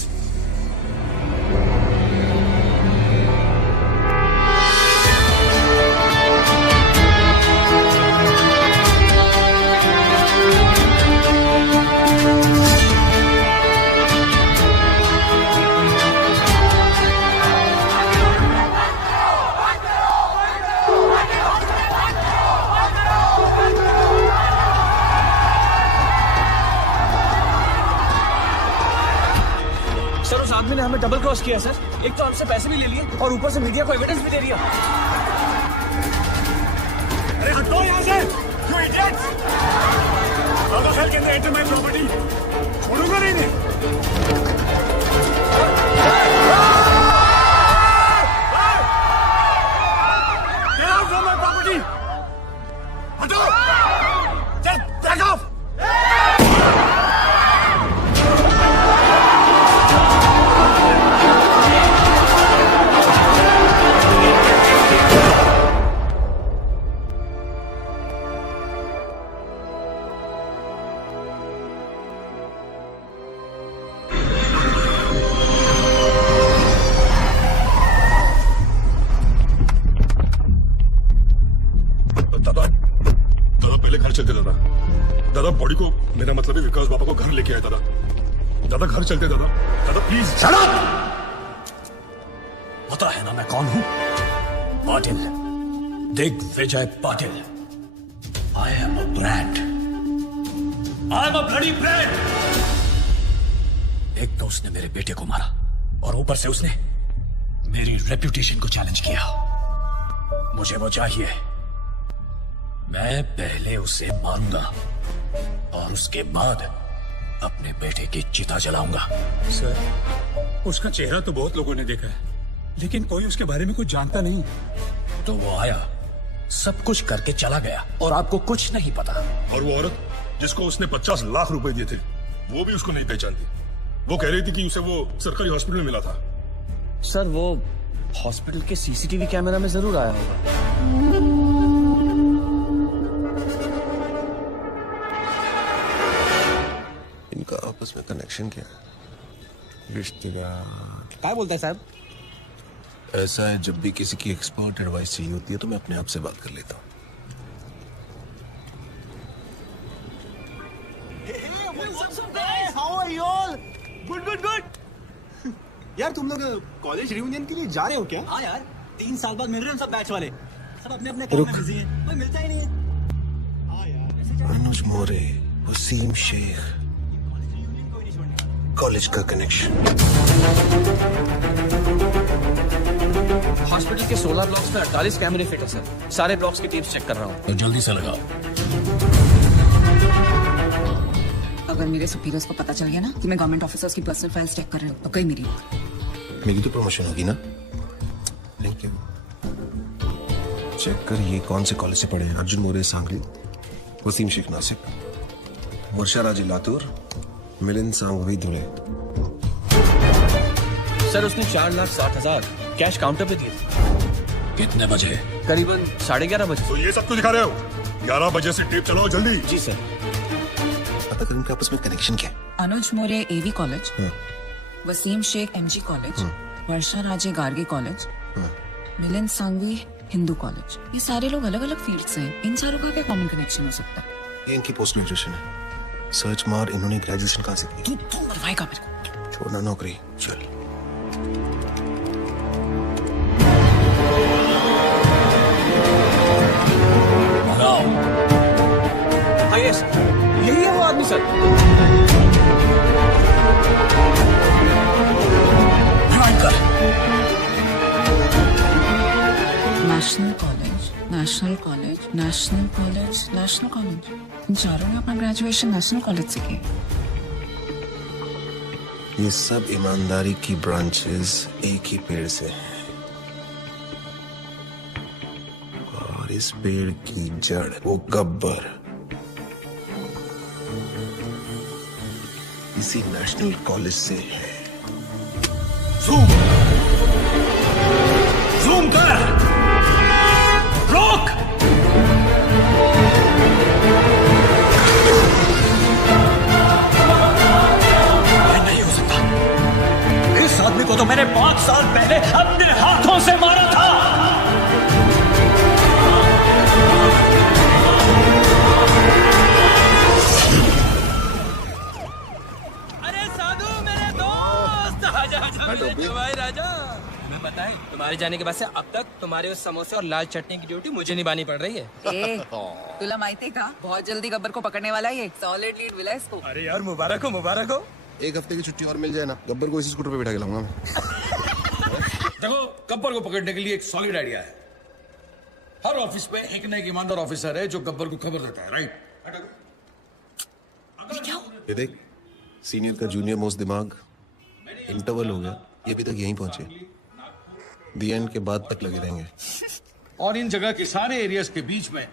Sir उस आदमी ने हमें डबल क्रॉस किया सर। एक तो हमसे पैसे भी ले लिए और ऊपर से मीडिया को एविडेंस भी दे दिया। अरे हटो यहाँ से, you idiots! How the hell can they enter my property? छोड़ूंगा नहीं इन्हें। Get out from my property! हटो! Just back off! दादा बॉडी को, मेरा मतलब है विकास बाबा को घर लेके आया दादा घर चलते दादा प्लीज। Shut up! पता है ना मैं कौन हूं? Patil, Digvijay Patil. I am a brand. I am a bloody brand. एक तो उसने मेरे बेटे को मारा और ऊपर से उसने मेरी रेपुटेशन को चैलेंज किया। मुझे वो चाहिए। मैं पहले उसे मारूंगा और उसके बाद अपने बेटे की चिता जलाऊंगा। सर, उसका चेहरा तो बहुत लोगों ने देखा है, लेकिन कोई उसके बारे में कुछ जानता नहीं। तो वो आया, सब कुछ करके चला गया और आपको कुछ नहीं पता। और वो औरत जिसको उसने 50 लाख रुपए दिए थे, वो भी उसको नहीं पहचानती। वो कह रही थी कि उसे वो सरकारी हॉस्पिटल में मिला था। सर वो हॉस्पिटल के सीसीटीवी कैमरा में जरूर आया होगा। इनका आपस में कनेक्शन क्या है? रिश्तेदार। क्या बोलते हैं साहब? ऐसा है, जब भी किसी की एक्सपर्ट एडवाइस चाहिए होती है तो मैं अपने आप से बात कर लेता हूँ। यार तुम लोग कॉलेज रियूनियन के लिए जा रहे हो क्या? हाँ यार, 3 साल बाद मिल रहे हैं सब बैच वाले। सब अपने अपने काम में बिजी हैं, कोई मिलता ही नहीं है। अनुज मोरे, वसीम शेख, कॉलेज का कनेक्शन। हॉस्पिटल के 16 ब्लॉक्स में 48 कैमरे फिट है सर। सारे ब्लॉक्स की टीम्स चेक कर रहा हूँ। तो जल्दी से लगाओ। अगर मेरे सुपीरियर्स को पता चल गया ना कि मैं गवर्नमेंट ऑफिसर्स की पर्सनल फाइल्स चेक कर रही हूँ तो कहीं मेरी तो प्रमोशन होगी ना? Thank you. चेक कर ये कौन से कॉलेज से पढ़े हैं। अर्जुन मोरे सांगली, वसीम शेख नासिक, वर्षा राजे लातूर, मिलिंद सांघवी धुले। सर उसने 4,60,000 कैश काउंटर पे दिए थे। कितने बजे? करीबन 11:30 बजे। तो ये सब क्यों दिखा रहे हो? 11 बजे से टेप चलाओ जल्दी। जी सर। पता कर इनका आपस में कनेक्शन क्या है? Anuj More AV college, Wasim Shaikh MG college, Varsha Raje Gargi college, Milind Sanghvi Hindu college. ये सारे लोग अलग अलग फील्ड से हैं। इन सारों का क्या कॉमन कनेक्शन हो सकता है? ये इनकी पोस्ट ग्रेजुएशन है। सर्च मार, इन्होंने ग्रेजुएशन कहाँ से की? तू मरवाएगा मेरे को। छोड़ना नौकरी, चल। हाँ यस, यही है वो आदमी sir. National college, national college, national college, national college. इन चारों ने अपना ग्रेजुएशन नेशनल कॉलेज से किया। ये सब ईमानदारी की ब्रांचेस एक ही पेड़ से हैं। और इस पेड़ की जड़ वो गब्बर इसी नेशनल कॉलेज से है। जूम जूम कर, रोक। नहीं हो सकता, इस आदमी को तो मैंने 5 साल पहले अपने हाथों से मारा था। अरे साधु मेरे दोस्त, आजा आजा मेरे जवाई राजा। मैं बताएं, तुम्हारे जाने के बाद से अब तक तुम्हारे उस समोसे और लाल चटनी की ड्यूटी मुझे निभानी पड़ रही है। ए, तुला माहिती का बहुत जल्दी गब्बर को पकड़ने वाला है, सॉलिड लीड मिला है इसको। अरे यार मुबारक हो मुबारक हो। एक हफ्ते की छुट्टी और मिल जाए ना, गब्बर को इसी स्कूटर पे बिठा के लाऊंगा मैं। देखो, गब्बर को पकड़ने के लिए एक सॉलिड आइडिया है। हर ऑफिस में एक ना एक ईमानदार ऑफिसर है जो गब्बर को खबर देता है, राइट? ये देख, सीनियर का जूनियर मोस्ट दिमाग, इंटरवल हो गया, ये भी तक यहीं पहुंचे, दी एंड के बाद तक लगे रहेंगे। और इन जगह के सारे एरियाज के बीच में,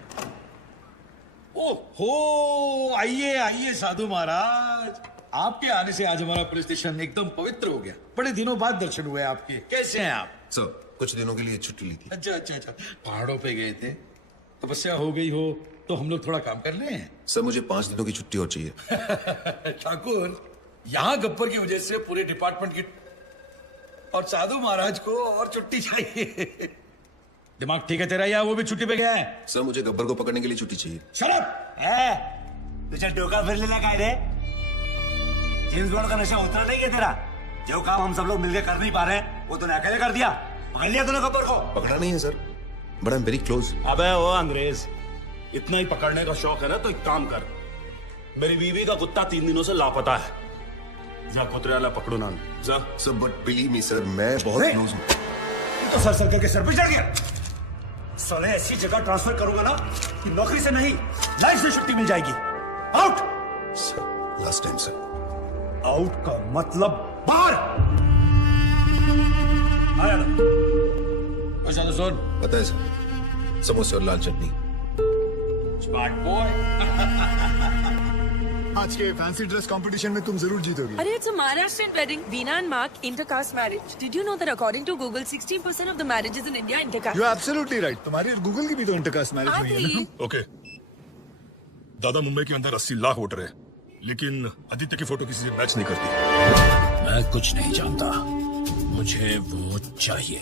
ओहो, आइए आइए साधु महाराज, आपके आने से आज हमारा पुलिस स्टेशन एकदम पवित्र हो गया। बड़े दिनों बाद दर्शन हुए आपके। कैसे हैं आप? सर, कुछ दिनों के लिए छुट्टी ली थी। अच्छा अच्छा अच्छा, पहाड़ों पे गए थे, तपस्या हो गई हो तो हम लोग थोड़ा काम कर लें। सर, मुझे 5 दिनों की छुट्टी और चाहिए। ठाकुर, यहाँ गब्बर की वजह से पूरे डिपार्टमेंट की और साधु महाराज को और छुट्टी चाहिए। दिमाग ठीक है तेरा या वो भी छुट्टी पे गया है? सर, मुझे गब्बर को पकड़ने के लिए छुट्टी चाहिए। शराब तुझे डोका फिर लेना का है? जेम्स बॉन्ड का नशा उतरा नहीं है तेरा? जो काम हम सब लोग मिलकर कर नहीं पा रहे हैं वो तूने अकेले कर दिया। पकड़ लिया तूने गब्बर को? पकड़ा नहीं है sir, but I am very close. अबे ओ अंग्रेज, इतना ही पकड़ने का शौक है ना तो एक काम कर, मेरी बीवी का कुत्ता 3 दिनों से लापता है, जा कुतरे वाला पकड़ो ना जा। Sir, but believe me sir, मैं बहुत क्लोज हूँ। तो सर सर करके सर पे चढ़ गया। साले ऐसी जगह ट्रांसफर करूंगा ना कि नौकरी से नहीं लाइफ से छुट्टी मिल जाएगी। Out. Sir, last time sir. Out का मतलब बाहर। आया तो सुन, पता है सर, समोसे और लाल चटनी। Smart boy. आज के फैंसी ड्रेस कंपटीशन में तुम जरूर जीतोगी। Arey, it's a Maharashtrian wedding. Veena and Mark, intercaste marriage. Did you know that according to Google, 16% of the marriages in India are intercaste? You absolutely right. तुम्हारी गूगल की भी तो इंटरकास्ट मैरिज हुई है ना? ओके, दादा मुंबई के अंदर 80 लाख वोटर है, लेकिन आदित्य की फोटो किसी से मैच नहीं करती। मैं कुछ नहीं जानता, मुझे वो चाहिए।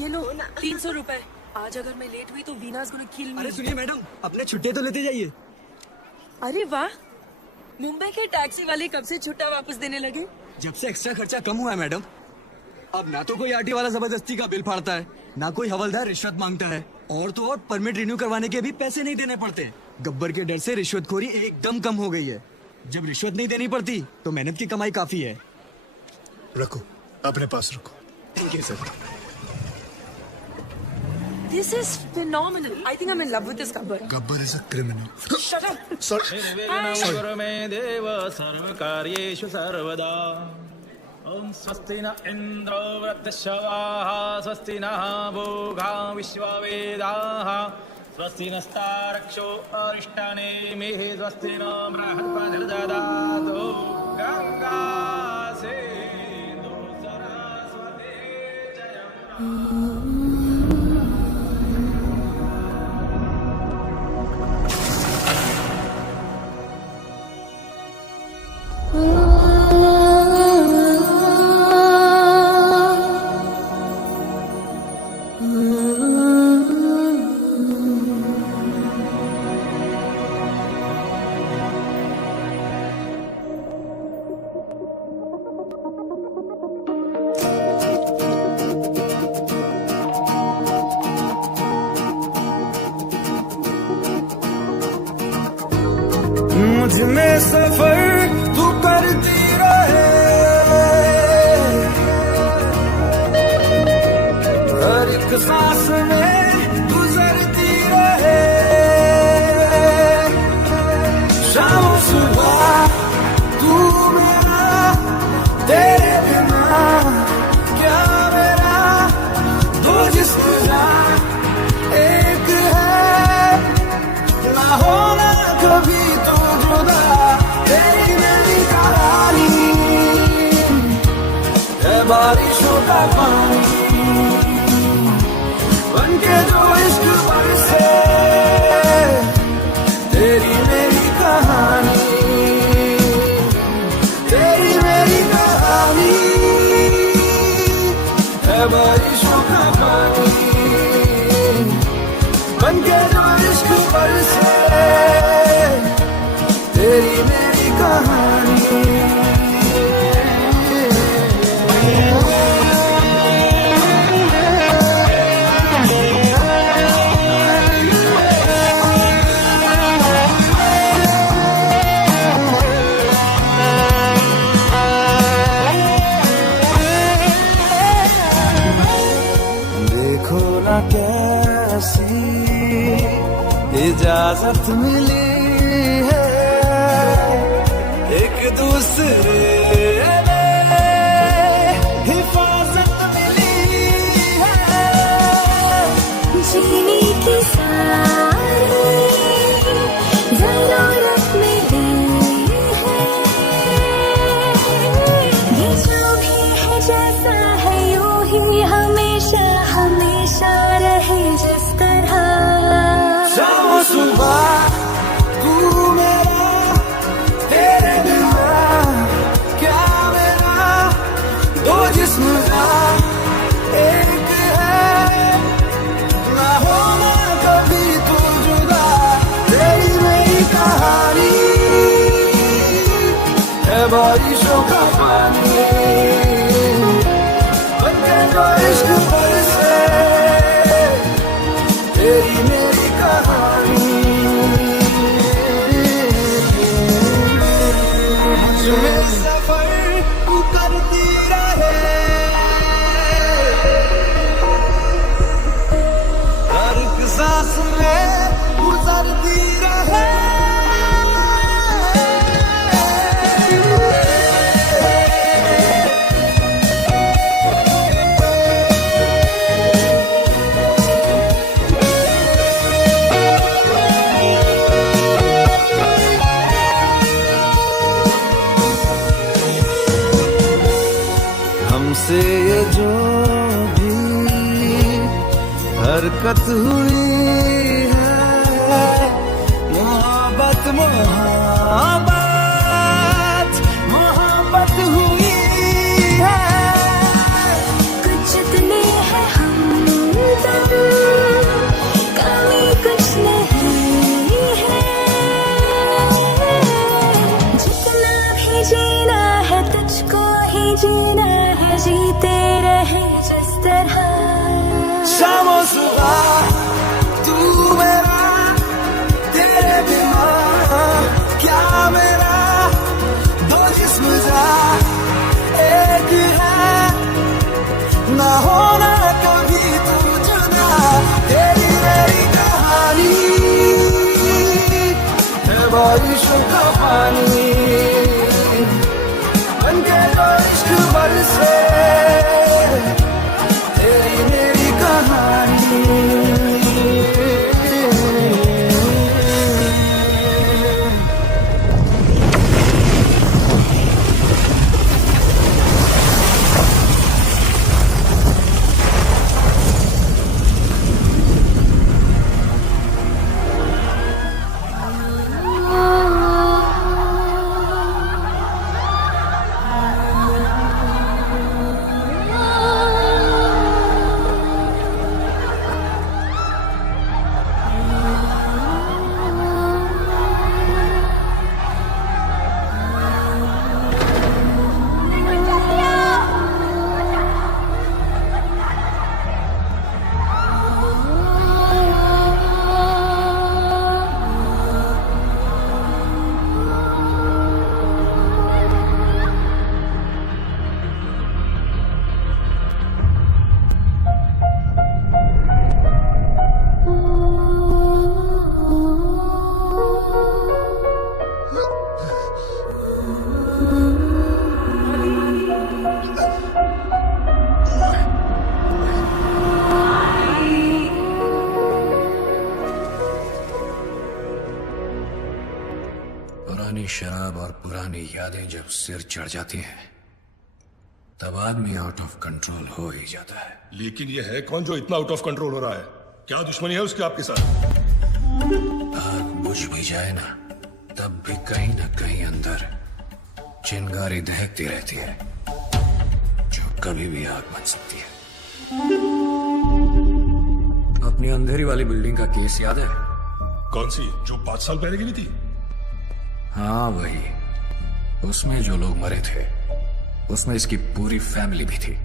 ये लो 300 रुपए। आज अगर मैं लेट हुई तो वीना's gonna kill me। अरे सुनिए मैडम, अपने छुट्टी तो लेते जाइए। अरे वाह, मुंबई के टैक्सी वाले कब से छुट्टा वापस देने लगे? जब से एक्स्ट्रा खर्चा कम हुआ है मैडम। अब ना तो कोई आरटी वाला जबरदस्ती का बिल फाड़ता है, ना कोई हवलदार रिश्वत मांगता है, और तो और परमिट रिन्यू करवाने के भी पैसे नहीं देने पड़ते। गब्बर के डर से रिश्वतखोरी एकदम कम हो गई है। जब रिश्वत नहीं देनी पड़ती तो मेहनत की कमाई काफी है। रखो, अपने पास रखो। ठीक है sir. This is phenomenal. I think I'm in love with this Gabbar. Gabbar is a criminal. Shut up. Sorry. गुरु मे देव सर्वकार्येषु सर्वदा। ओम स्वस्ति न इंद्रो वृद्धश्रवाः, स्वस्ति नः भोगा विश्ववेदाः, स्वस्ति नस्तारक्षो अरिष्टानेमिः, स्वस्ति न बृहस्पतिर्दधातु। गंगा सिंधु सरस्वती जयम्। सांस में गुजरती रहे, शाम सुबह तू मेरा, तेरे बिना क्या मेरा, दो जिस्म एक है, ना होना कभी तो जुदा, तेरी मेरी कहानी है बारिशों का पानी, बनके जो इश्क बरसे, तेरी मेरी कहानी, तेरी मेरी कहानी है बारिशों का पानी, बनके जो इश्क बरसे, तेरी मेरी कहानी। देखो ना कैसी इजाजत मिली है, एक दूसरे में हिफाजत मिली है, जीने की सारी ज़रूरत मिली है, ये जो भी है जैसा है यूं ही हमेशा हमेशा रहे जिस तरह, शाम सुबह तू मेरा, तेरे बिना क्या मेरा, दो जिस्म एक है, ना होना कभी तू जुदा, तेरी मेरी कहानी है बारिशों का पानी, बनके जो इश्क बरसे, तेरी मेरी कहानी, मुझमें सफर तू करती रहे, हर एक सांस में गुजरती रहे, हमसे ये जो भी हरकत हुई है, मोहब्बत मोहब्बत मोहब्बत हुई है, कुछ इतने हैं हमदम, कमी कुछ नहीं है, जितना भी जीना है तुझको ही जीना है, जीते रहे जिस तरह, शाम सुबह तू मेरा, तेरे बिना क्या मेरा, दो जिस्म एक है, ना होना कभी तू जुदा, तेरी मेरी कहानी है बारिशों का पानी, बनके जो इश्क बरसे, तेरी मेरी कहानी। शराब और पुरानी यादें जब सिर चढ़ जाती हैं तब आदमी आउट ऑफ कंट्रोल हो ही जाता है। लेकिन ये है कौन जो इतना आउट ऑफ कंट्रोल हो रहा है? क्या दुश्मनी है उसकी आपके साथ? आग बुझ भी जाए ना तब भी कहीं ना कहीं अंदर चिंगारी दहकती रहती है जो कभी भी आग बन सकती है। अपनी अंधेरी वाली बिल्डिंग का केस याद है? कौन सी? जो 5 साल पहले गिरी थी? हाँ वही। उसमें जो लोग मरे थे उसमें इसकी पूरी फैमिली भी थी।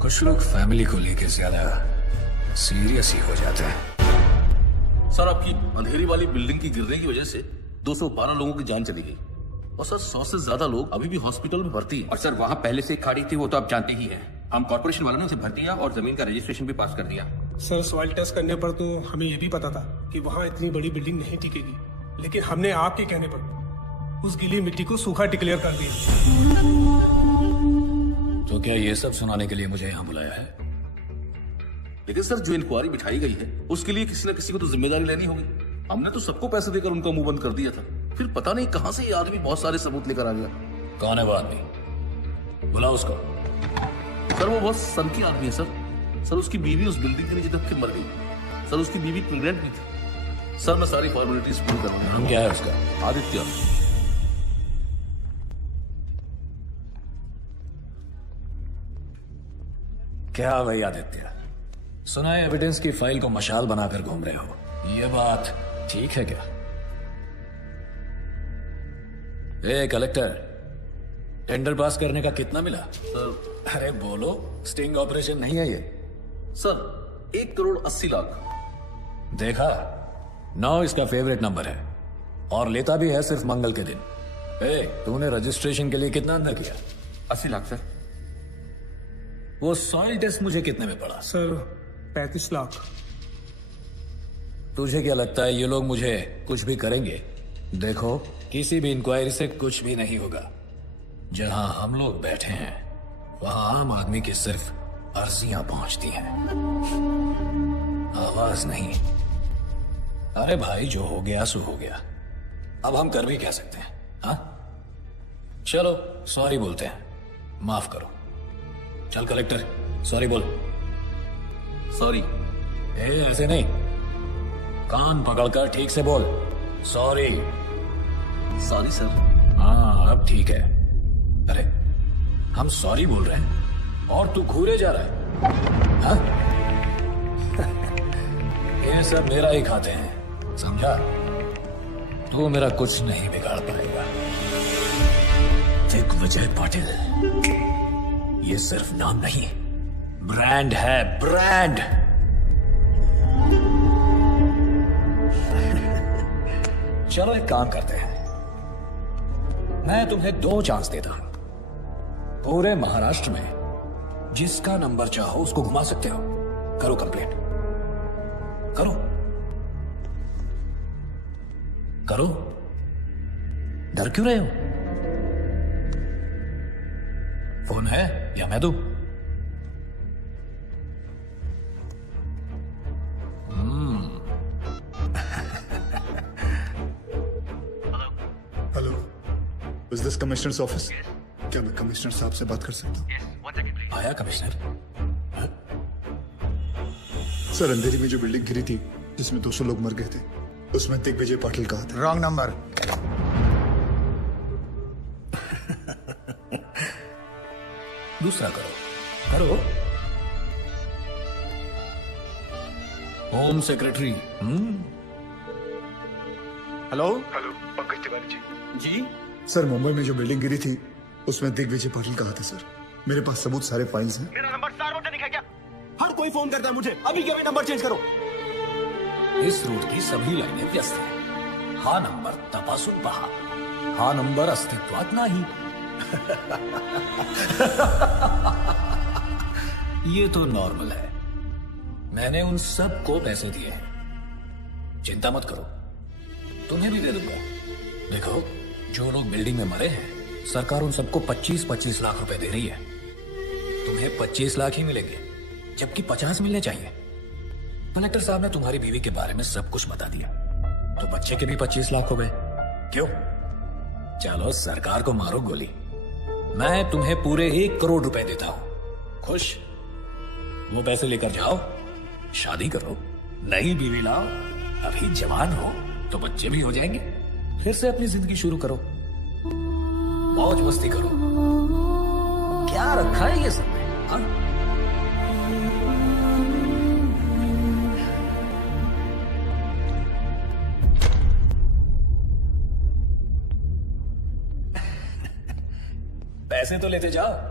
कुछ लोग फैमिली को लेकर ज्यादा सीरियस ही हो जाते हैं। सर आपकी अंधेरी वाली बिल्डिंग की गिरने की वजह से 212 लोगों की जान चली गई और सर 100 से ज्यादा लोग अभी भी हॉस्पिटल में भर्ती हैं। और सर वहाँ पहले से खाड़ी थी वो तो आप जानते ही हैं। हम कॉर्पोरेशन वालों ने उसे भर दिया और जमीन का रजिस्ट्रेशन भी पास कर दिया। सर सॉइल टेस्ट करने पर तो हमें ये भी पता था कि वहाँ इतनी बड़ी बिल्डिंग नहीं टिकेगी, लेकिन हमने आपके कहने पर उस गीली मिट्टी को सूखा डिक्लेयर कर दिया। तो क्या ये सब सुनाने के लिए मुझे यहाँ बुलाया है? लेकिन सर जो इंक्वायरी बिठाई गई है उसके लिए किसी न किसी को तो जिम्मेदारी लेनी होगी। हमने तो सबको पैसे देकर उनका मुंह बंद कर दिया था, फिर पता नहीं कहां से ये आदमी बहुत सारे सबूत लेकर आ गया। कौन है वो आदमी? बुलाओ उसको। सर वो बहुत सनकी आदमी है सर उसकी बीवी उस बिल्डिंग के नीचे दब के मर गई। सर उसकी बीवी प्रेग्नेंट भी थी। सर मैं सारी फॉर्मेलिटीज पूरी करूंगा। नाम क्या है उसका? आदित्य। क्या भाई आदित्य, सुना है एविडेंस की फाइल को मशाल बनाकर घूम रहे हो, ये बात ठीक है क्या? ए कलेक्टर, टेंडर पास करने का कितना मिला? सर अरे बोलो, स्टिंग ऑपरेशन नहीं है ये। सर 1,80,00,000। देखा, 9 इसका फेवरेट नंबर है और लेता भी है सिर्फ मंगल के दिन। ए, तूने रजिस्ट्रेशन के लिए कितना अंदर किया? 80 लाख सर। वो सॉइल टेस्ट मुझे कितने में पड़ा? सर 35 लाख। तुझे क्या लगता है ये लोग मुझे कुछ भी करेंगे? देखो, किसी भी इंक्वायरी से कुछ भी नहीं होगा। जहां हम लोग बैठे हैं वहां आम आदमी की सिर्फ अर्जियां पहुंचती हैं, आवाज नहीं। अरे भाई, जो हो गया सो हो गया, अब हम कर भी क्या सकते हैं? हाँ, चलो सॉरी बोलते हैं, माफ करो। चल कलेक्टर, सॉरी बोल। सॉरी। ऐसे नहीं, कान पकड़कर ठीक से बोल। सॉरी। Sorry sir. हाँ अब ठीक है। अरे हम सॉरी बोल रहे हैं और तू घूरे जा रहा है, हाँ? ये सब मेरा ही खाते हैं, समझा? तू मेरा कुछ नहीं बिगाड़ पाएगा। दिग्विजय पाटिल, ये सिर्फ नाम नहीं, ब्रांड है, ब्रांड। चलो एक काम करते हैं, मैं तुम्हें 2 चांस देता हूं। पूरे महाराष्ट्र में जिसका नंबर चाहो उसको घुमा सकते हो। करो कंप्लेंट, करो करो, डर क्यों रहे हो? फोन है या मैं दूं? Hello, is this commissioners office? क्या मैं कमिश्नर साहब से बात कर सकता हूँ? आया कमिश्नर? सर, अंधेरी में जो बिल्डिंग गिरी थी जिसमें 200 लोग मर गए थे, उसमें दिग्विजय पाटिल कहा था। Wrong number. दूसरा करो, करो। Home secretary. Hello hello, Pankaj Tiwari ji. Sir, Mumbai में जो बिल्डिंग गिरी थी उसमें दिग्विजय पाटिल कहा था सर। मेरे पास सबूत, सारे फाइल्स हैं। मेरा नंबर सार्वजनिक है क्या? हर कोई फोन करता है मुझे, अभी के अभी नंबर चेंज करो। इस रूट की सभी लाइनें व्यस्त हैं। हा नंबर तपासून पहा, हा नंबर अस्तित्वात नाही। ये तो नॉर्मल है। मैंने उन सब को पैसे दिए हैं, चिंता मत करो, तुम्हें भी दे दूंगा। देखो, जो लोग बिल्डिंग में मरे हैं, सरकार उन सबको 25-25 लाख रुपए दे रही है। तुम्हें 25 लाख ही मिलेंगे, जबकि 50 मिलने चाहिए। कलेक्टर साहब ने तुम्हारी बीवी के बारे में सब कुछ बता दिया, तो बच्चे के भी 25 लाख हो गए। क्यों? चलो सरकार को मारो गोली। मैं तुम्हें पूरे 1 करोड़ रुपए देता हूं। खुश? वो पैसे लेकर जाओ, शादी करो, नई बीवी लाओ। अभी जवान हो तो बच्चे भी हो जाएंगे। फिर से अपनी जिंदगी शुरू करो, मौज मस्ती करो। क्या रखा है ये सब? हाँ? पैसे तो लेते जाओ।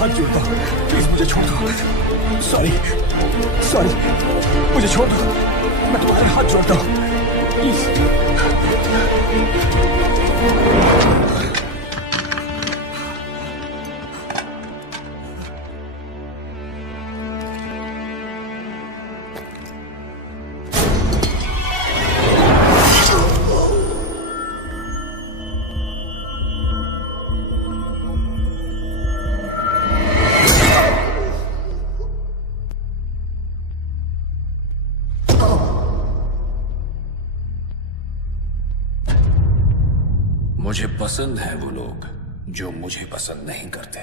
हाथ जोड़ता हूं, प्लीज मुझे छोड़ दो। सॉरी सॉरी, मुझे छोड़ दो। मैं तुम्हारे हाथ जोड़ता हूं, प्लीज। मुझे पसंद है वो लोग जो मुझे पसंद नहीं करते।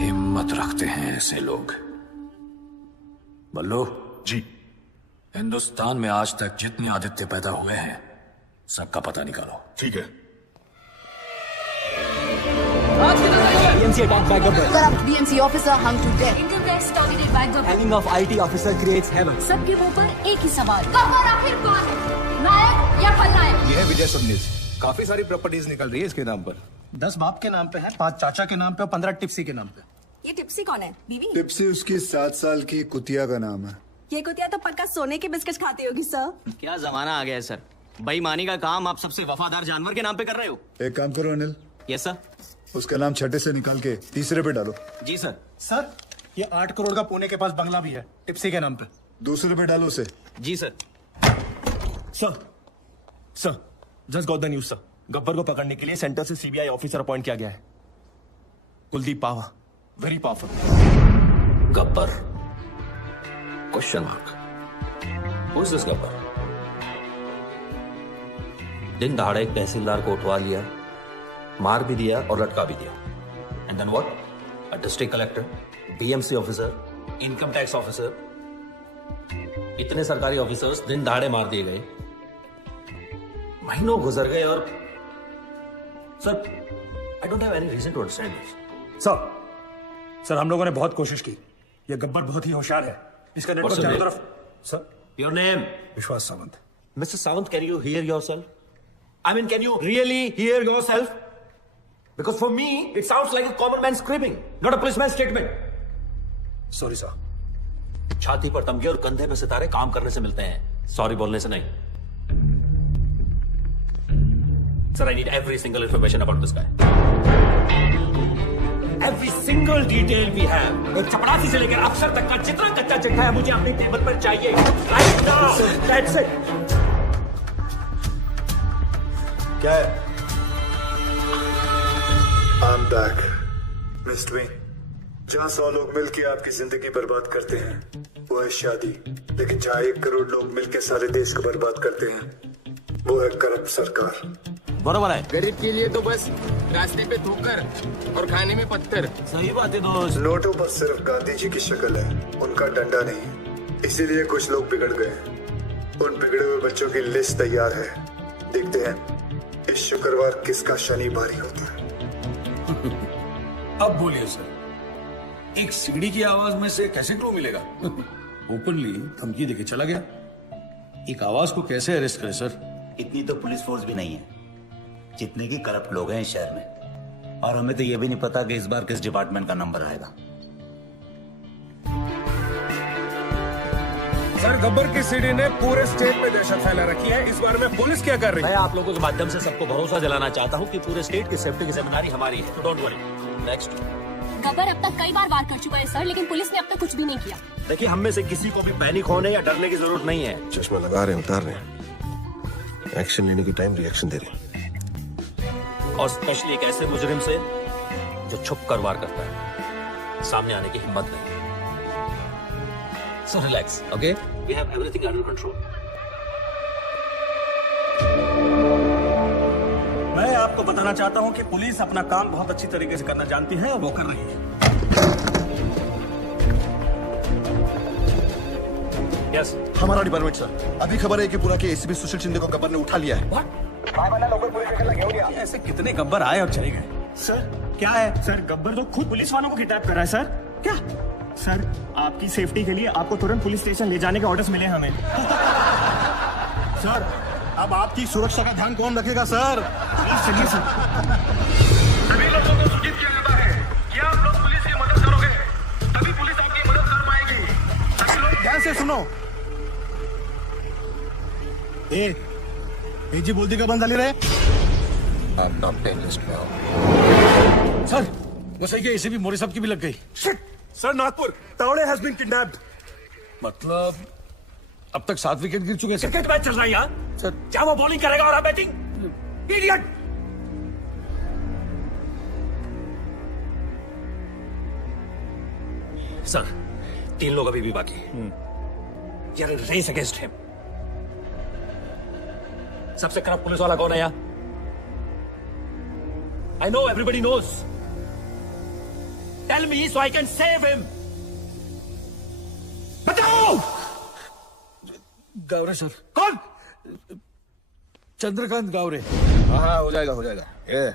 हिम्मत रखते हैं ऐसे लोग। बल्लू जी, हिंदुस्तान में आज तक जितने आदित्य पैदा हुए हैं सबका पता निकालो। ठीक है। BMC attacked by Gabbar. Corrupt BMC officer hung to death. Income tax targeted by Gabbar. Hanging of IT officer creates havoc. सबके मुंह पर एक ही सवाल, गब्बर आखिर कौन है? नायक या खलनायक? ये है विजय सबनीस। काफी सारी प्रॉपर्टीज निकल रही है इसके नाम पर। 10 बाप के नाम पे है, 5 चाचा के नाम पे और 15 टिप्सी के नाम पे। ये टिप्सी कौन है? बीवी? टिप्सी उसकी 7 साल की कुतिया का नाम है। ये कुतिया तो पक्का सोने के बिस्किट खाती होगी सर। क्या जमाना आ गया है सर। बेईमानी का काम आप सबसे वफादार जानवर के नाम पे कर रहे हो। एक काम करो अनिल, यस सर। उसका नाम छठे से निकाल के तीसरे पे डालो। जी सर। सर, ये 8 करोड़ का पुणे के पास बंगला भी है, टिप्सी के नाम पे। दूसरे पे डालो उसे। जी sir. Sir just got the news sir. Gabbar को पकड़ने के लिए सेंटर से सीबीआई ऑफिसर अपॉइंट किया गया है। Kuldeep Pava, very powerful. Gabbar? Question mark. Who is this Gabbar? दिन दहाड़े एक तहसीलदार को उठवा लिया, मार भी दिया और लटका भी दिया। And then what? A district collector, BMC officer, income tax officer, इतने सरकारी ऑफिसर्स दिन दहाड़े मार दिए गए। महीनों गुजर गए और sir, I don't have any reason to understand this. Sir हम लोगों ने बहुत कोशिश की। ये गब्बर बहुत ही होशियार है। इसका नेटवर्क चारों तरफ। Sir, your name? विश्वास Sawant. Mr. Sawant, can you hear yourself? I mean, can you really hear yourself? Because for me, it sounds like a common man screaming, not a policeman's statement. Sorry sir. छाती पर तमगे और कंधे पे सितारे काम करने से मिलते हैं, सॉरी बोलने से नहीं। Sir, I need every single information about this guy. Every single detail we have. एक चपरासी से लेकर अफसर तक का जितना कच्चा चिट्ठा है मुझे अपनी टेबल पर चाहिए। Right now. That's it. क्या है? I'm back. Miss Twin, जहाँ 100 लोग मिलकर आपकी जिंदगी बर्बाद करते हैं वो है शादी, लेकिन जहाँ 1 करोड़ लोग मिलकर सारे देश को बर्बाद करते हैं वो है करप्ट सरकार। बराबर है। गरीब के लिए तो बस रास्ते पे ठोकर और खाने में पत्थर। सही बात है दोस्त। नोटों पर सिर्फ गांधी जी की शक्ल है, उनका डंडा नहीं। इसीलिए कुछ लोग बिगड़ गए। उन बिगड़े हुए बच्चों की लिस्ट तैयार है। देखते हैं इस शुक्रवार किसका शनि भारी होता है। अब बोलिए सर, एक सीढ़ी की आवाज में से कैसे क्लू मिलेगा? ओपनली धमकी देके चला गया। एक आवाज को कैसे अरेस्ट करे सर? इतनी तो पुलिस फोर्स भी नहीं है जितने की करप्ट लोग हैं इस शहर में, और हमें तो ये भी नहीं पता कि इस बार किस डिपार्टमेंट का नंबर आएगा। सर, गब्बर की सीडी ने पूरे स्टेट में दहशत फैला रखी है। इस बारे में पुलिस क्या कर रही है? मैं आप लोगों के माध्यम से सबको भरोसा दिलाना चाहता हूँ कि पूरे स्टेट की सेफ्टी की जिम्मेदारी हमारी है, डोंट वरी। नेक्स्ट। गब्बर अब तक कई बार वार कर चुका है सर, लेकिन पुलिस ने अब तक कुछ भी नहीं किया। देखिए, हम में से किसी को भी पैनिक होने या डरने की जरूरत नहीं है। चश्मा लगा रहे हैं, उतार रहे हैं। एक्शन लेने की टाइम रिएक्शन दे रहे हैं। और स्पेशली एक ऐसे मुजरिम से जो छुप कर वार करता है, सामने आने की हिम्मत नहीं। So relax, okay? We have everything under control. मैं आपको बताना चाहता हूं कि पुलिस अपना काम बहुत अच्छी तरीके से करना जानती है और वो कर रही है। यस, हमारा डिपार्टमेंट सर। अभी खबर है कि पूरा के एसीपी सुशील शिंदे को गब्बर ने उठा लिया है। ऐसे कितने गब्बर आए और चले गए? सर क्या है? सर गब्बर तो खुद पुलिस वालों को किडनैप कर रहा है सर। क्या? सर आपकी सेफ्टी के लिए आपको तुरंत पुलिस स्टेशन ले जाने के ऑर्डर्स मिले हमें। सर अब आपकी सुरक्षा का ध्यान कौन रखेगा सर? चलिए सर। सभी लोगों को सूचित किया जाता है कि आप लोग पुलिस की मदद करोगे, तभी पुलिस आपकी मदद कर पाएगी। सभी लोग ध्यान से सुनो। जी बोलती का बंद डाली रहे। I'm not paying this now. Sir, वो सही है, एसीपी मोरे साहब की भी लग गई। Shit! Sir, Nagpur Tawde has been kidnapped. मतलब अब तक 7 विकेट गिर चुके हैं। क्रिकेट मैच चल रहा है यहाँ सर। क्या वो बॉलिंग करेगा और आप बैटिंग? इडियट! सर, 3 लोग अभी भी बाकी हैं। यार, रेस अगेंस्ट हिम। सबसे खराब पुलिस वाला कौन है यहाँ? I know everybody knows. Tell me so I can save him. बताओ! गावरे सर। कौन? चंद्रकांत गावरे। हाँ हो जाएगा हो जाएगा। ये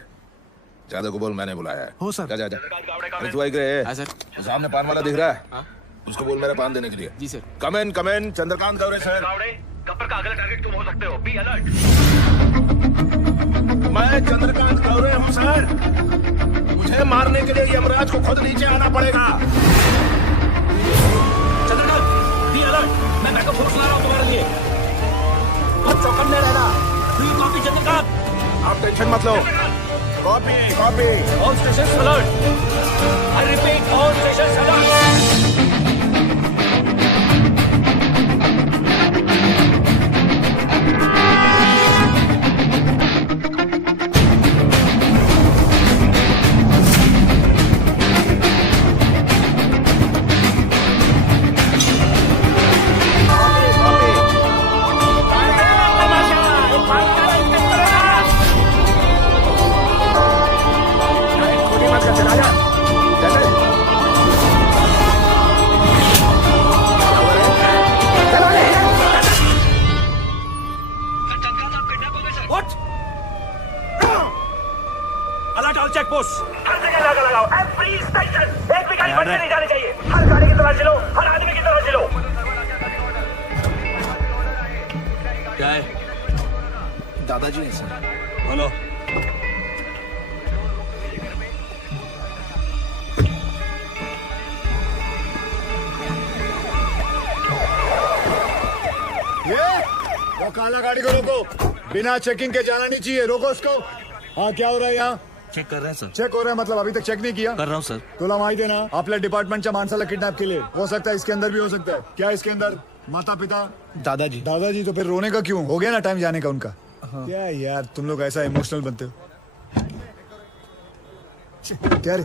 ज्यादा को बोल मैंने बुलाया है। हो सर। जा जा जा। अरे तू आई करे? हाँ सर। सामने पान वाला दिख रहा है? हाँ। उसको बोल मेरा पान देने के लिए। जी सर। कम इन चंद्रकांत गावरे सर। गब्बर का अगला टारगेट तुम हो सकते हो। Be alert. मैं चंद्रकांत गावरे हूँ सर। मुझे मारने के लिए यमराज को खुद नीचे आना पड़ेगा। Chandrakant, be alert. मैं बैकअप फोर्स ला रहा हूँ तुम्हारे लिए। बहुत चौकन्ने रहना। Do you copy, Chandrakant? आप टेंशन मत लो। Copy copy. All stations alert. I repeat, all stations alert. Alert all checkposts. हर जगह नाका लगाओ। एवरी स्टेशन एक भी गाड़ी बंद नहीं जानी चाहिए। हर गाड़ी की तरह चलो, हर आदमी की तरह चलो। क्या है? दादाजी है सर। बोलो। वो काला गाड़ी को रोको। बिना चेकिंग के जाना नहीं चाहिए। रोको उसको। हाँ क्या हो रहा है यहाँ? चेक कर रहे हैं सर। चेक हो रहा है मतलब अभी तक चेक नहीं किया? कर रहा हूँ सर। तुला माहिती है ना आपल्या डिपार्टमेंटच्या माणसाला किडनॅप केले। हो सकता है इसके अंदर भी हो सकता है। क्या इसके अंदर माता पिता? दादाजी। दादाजी तो फिर रोने का क्यों? हो गया ना टाइम जाने का उनका। क्या यार तुम लोग ऐसा इमोशनल बनते हो। क्या रे,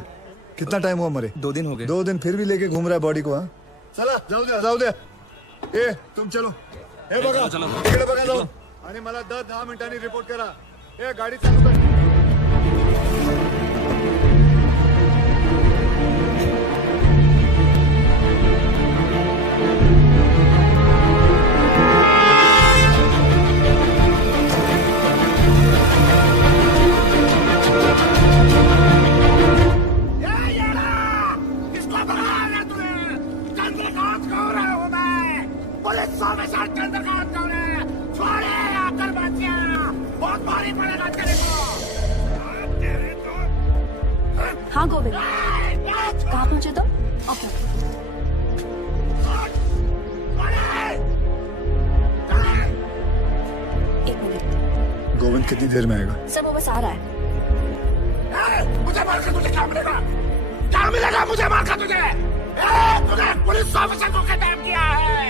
कितना टाइम हुआ मरे? 2 दिन हो गए। 2 दिन फिर भी लेके घूम रहा है बॉडी को? हाँ चला जाऊ द्या. ए तुम चलो. हे बघा इकडे बघा जाऊ. आणि मला 10 मिनिटांनी रिपोर्ट करा. ए गाडी चालू कर. हाँ गोविंद, कहाँ पहुंचे तुम? ओके। एक मिनट। गोविंद कितनी देर में आएगा? सर वो बस आ रहा है। मुझे मार कर तुझे क्या मिलेगा? क्या मिलेगा मुझे मार कर तुझे? तूने पुलिस ऑफिसर को किडनैप किया है।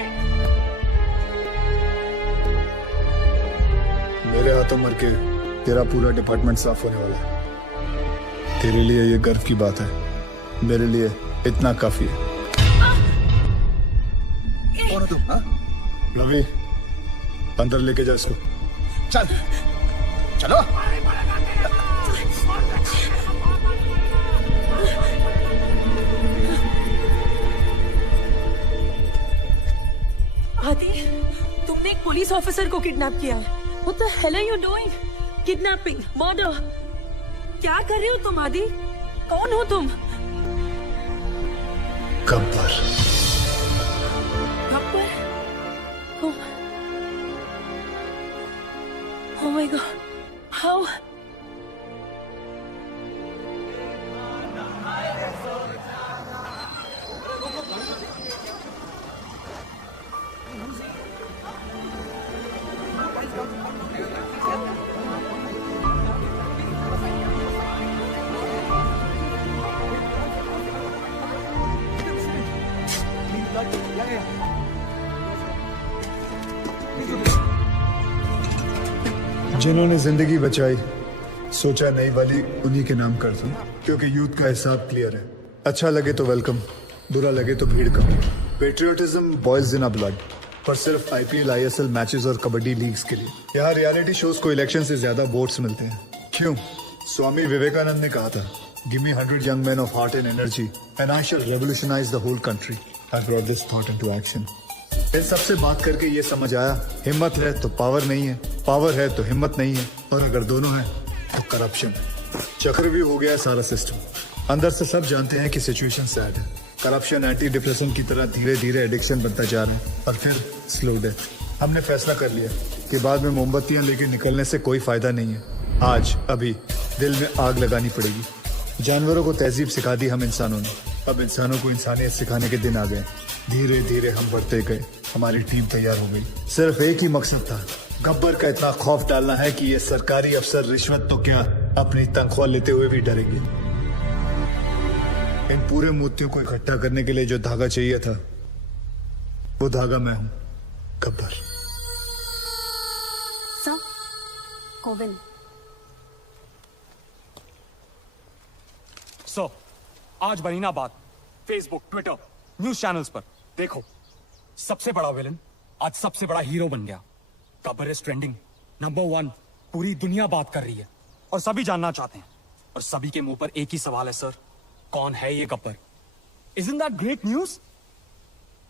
मेरे हाथों मर के तेरा पूरा डिपार्टमेंट साफ होने वाला है. तेरे लिए ये गर्व की बात है, मेरे लिए इतना काफी है. कौन हो तुम? रवि, अंदर लेके जा इसको. चल चलो. आदि, तुमने एक पुलिस ऑफिसर को किडनैप किया है. What the hell are you doing? Kidnapping, murder. क्या कर रहे हो तुम आदि? कौन हो तुम? Gabbar. Gabbar? Oh my God. How? जिन्होंने जिंदगी बचाई, सोचा नई वाली उन्हीं के नाम कर दूं, क्योंकि यूथ का हिसाब क्लियर है. अच्छा लगे तो वेलकम, बुरा लगे तो भीड़ कम. Patriotism boils in a blood, पर सिर्फ IPL, ISL मैचेस और कबड्डी लीग्स के लिए. यहाँ रियलिटी शोज को इलेक्शन से ज्यादा वोट्स मिलते हैं. क्यों? स्वामी विवेकानंद ने कहा था, give me 100 young men of heart and energy and I shall revolutionize the whole country. I brought this thought into action. इन सबसे बात करके ये समझ आया, हिम्मत है तो पावर नहीं है, पावर है तो हिम्मत नहीं है, और अगर दोनों है तो करप्शन. चक्रव्यूह हो गया है सारा सिस्टम. अंदर से सब जानते हैं कि सिचुएशन सैड है. करप्शन एंटी डिप्रेशन की तरह धीरे धीरे एडिक्शन बनता जा रहा है और फिर स्लो डेथ. हमने फैसला कर लिया कि बाद में मोमबत्तियां लेके निकलने से कोई फायदा नहीं है. आज अभी दिल में आग लगानी पड़ेगी. जानवरों को तहजीब सिखा दी हम इंसानों ने, अब इंसानों को इंसानियत सिखाने के दिन आ गए. धीरे धीरे हम बढ़ते गए, हमारी टीम तैयार हो गई. सिर्फ एक ही मकसद था, गब्बर का इतना खौफ डालना है कि ये सरकारी अफसर रिश्वत तो क्या अपनी तनख्वाह लेते हुए भी डरेंगे. इन पूरे मोतियों को इकट्ठा करने के लिए जो धागा चाहिए था, वो धागा मैं हूं, गब्बर. सर, गोविंद. सो आज बनी ना बात फेसबुक, ट्विटर, न्यूज चैनल्स पर. देखो, सबसे बड़ा विलन आज सबसे बड़ा हीरो बन गया. Gabbar is trending, number 1. पूरी दुनिया बात कर रही है और सभी जानना चाहते हैं, और सभी के मुंह पर एक ही सवाल है, सर, कौन है ये Gabbar? Isn't that great news?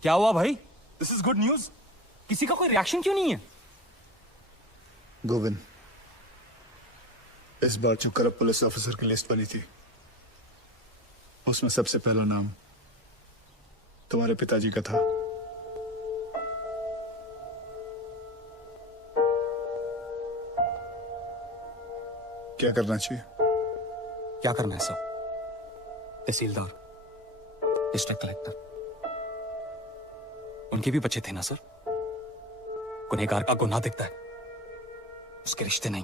क्या हुआ भाई? This is good news. किसी का कोई रिएक्शन क्यों नहीं है? गोविंद, इस बार जो करप्ट पुलिस ऑफिसर की लिस्ट बनी थी, उसमें सबसे पहला नाम तुम्हारे पिताजी का था. क्या करना चाहिए? क्या करना है सर? तहसीलदार, डिस्ट्रिक्ट कलेक्टर, उनके भी बच्चे थे ना सर. गुनहगार का गुनाह दिखता है, उसके रिश्ते नहीं.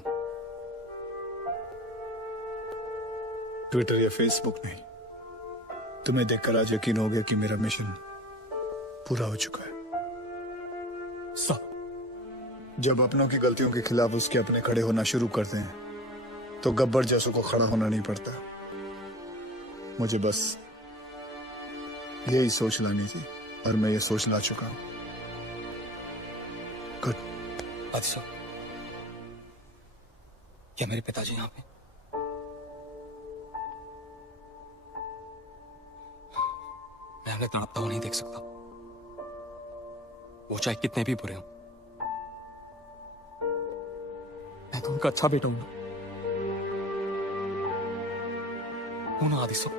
ट्विटर या फेसबुक नहीं, तुम्हें देखकर आज यकीन हो गया कि मेरा मिशन पूरा हो चुका है. सर, जब अपनों की गलतियों के खिलाफ उसके अपने खड़े होना शुरू करते हैं, तो गब्बर जैसों को खड़ा होना नहीं पड़ता. मुझे बस यही सोच लानी थी और मैं ये सोच ला चुका हूं। गुड। अच्छा, क्या मेरे पिताजी यहाँ पे? मैं उन्हें तड़पता हुआ नहीं देख सकता, वो चाहे कितने भी बुरे हों। मैं तो उनका अच्छा बेटा हूं ना आदिसो।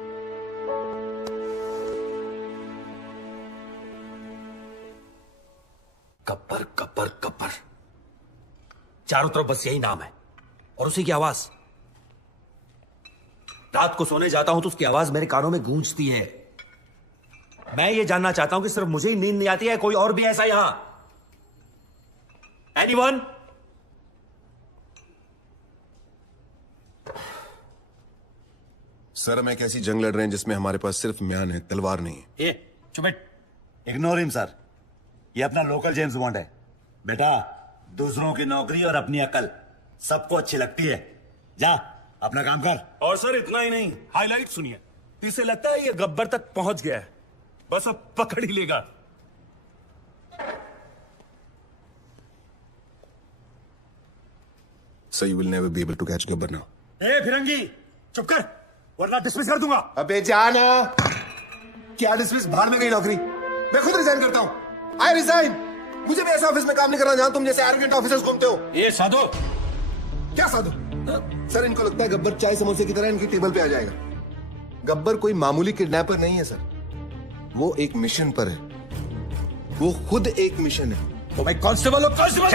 गब्बर गब्बर गब्बर, चारों तरफ बस यही नाम है और उसी की आवाज। रात को सोने जाता हूं तो उसकी आवाज मेरे कानों में गूंजती है। मैं ये जानना चाहता हूं कि सिर्फ मुझे ही नींद नहीं आती है, कोई और भी ऐसा यहां? एनीवन? सर, हम एक ऐसी जंग लड़ रहे हैं जिसमें हमारे पास सिर्फ म्यान है, तलवार नहीं है। ए, चुप बैठ। इग्नोर हिम सर, ये अपना लोकल जेम्स बॉन्ड है। बेटा, दूसरों की नौकरी और अपनी अकल सबको अच्छी लगती है। जा अपना काम कर। और सर इतना ही नहीं, हाईलाइट सुनिए। इसे लगता है ये गब्बर तक पहुंच गया है, बस अब पकड़ ही लेगा। So you will never be able to catch Gabbar now. ए फिरंगी, चुप कर वरना डिसमिस कर दूंगा। अबे जाना। क्या डिसमिस? बाहर में गई नौकरी। मैं खुद रिजाइन करता हूं। I resign. मुझे भी ऐसे ऑफिस में काम नहीं करना जहां तुम जैसे एरोगेंट ऑफिसर्स घूमते हो। ये साधु। क्या साधु? सर, इनको लगता है गब्बर चाय समोसे की तरह इनकी टेबल पे आ जाएगा। गब्बर कोई मामूली किडनैपर नहीं है सर, वो एक मिशन पर है। वो खुद एक मिशन है। तो भाई कांस्टेबल हो, कांस्टेबल।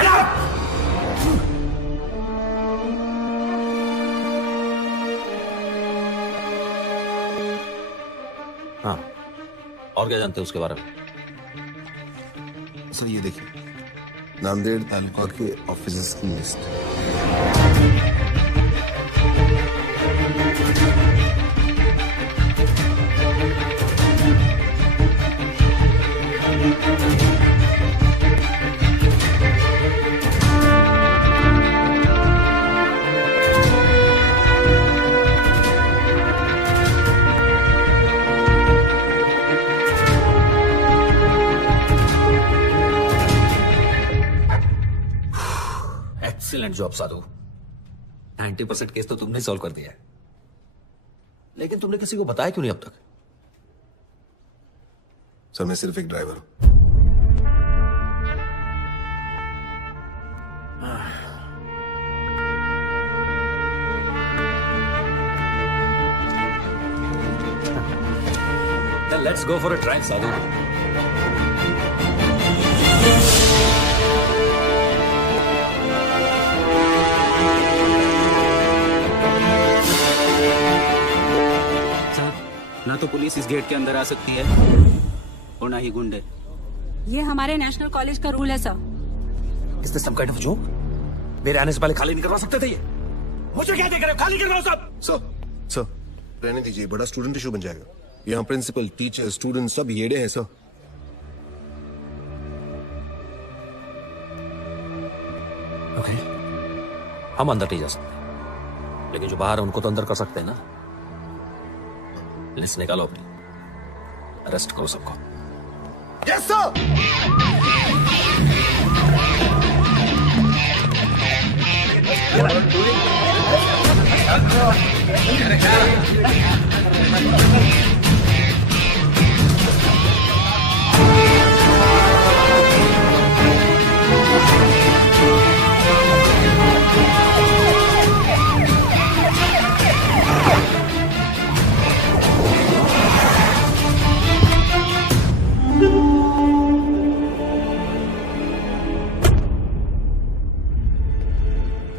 हाँ, और क्या जानते हैं उसके बारे में? सर ये देखिए, नांदेड़ तालुका के ऑफिसर्स की लिस्ट। एक्सीलेंट जॉब साधु। 90% केस तो तुमने सॉल्व कर दिया है, लेकिन तुमने किसी को बताया क्यों नहीं अब तक? सर, मैं सिर्फ एक ड्राइवर हूं। Then let's go for a drive, साधु। ना तो पुलिस इस गेट के अंदर आ सकती है और ना ही गुंडे। ये हमारे नेशनल कॉलेज का रूल है sir. Is this some kind of joke? मेरे आने से पहले खाली नहीं करवा सकते थे ये? मुझे क्या देख रहे हो? खाली करवाओ सब। सर, रहने दीजिए, बड़ा स्टूडेंट इशू बन जाएगा। यहाँ प्रिंसिपल, टीचर, स्टूडेंट सब येड़े हैं सर। ओके, हम अंदर नहीं जा सकते, लेकिन जो बाहर है उनको तो अंदर कर सकते हैं ना। लिस्ट निकालो अपनी, अरेस्ट करो सबको। Yes sir.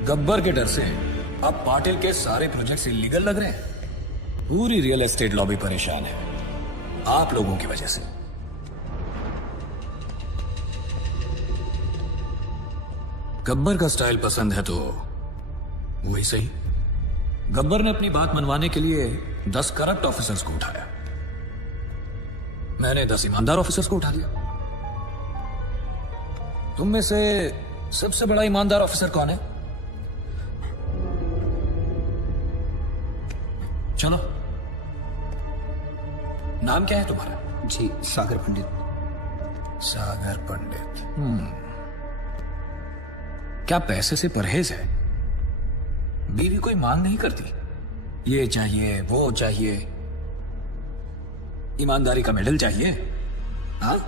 गब्बर के डर से अब पाटिल के सारे प्रोजेक्ट्स इलीगल लग रहे हैं। पूरी रियल एस्टेट लॉबी परेशान है आप लोगों की वजह से। गब्बर का स्टाइल पसंद है तो वही सही। गब्बर ने अपनी बात मनवाने के लिए 10 करप्ट ऑफिसर्स को उठाया, मैंने 10 ईमानदार ऑफिसर्स को उठा लिया। तुम में से सबसे बड़ा ईमानदार ऑफिसर कौन है? चलो नाम क्या है तुम्हारा? जी सागर पंडित। सागर पंडित। क्या पैसे से परहेज है? बीवी कोई मांग नहीं करती, ये चाहिए वो चाहिए, ईमानदारी का मेडल चाहिए? हाँ?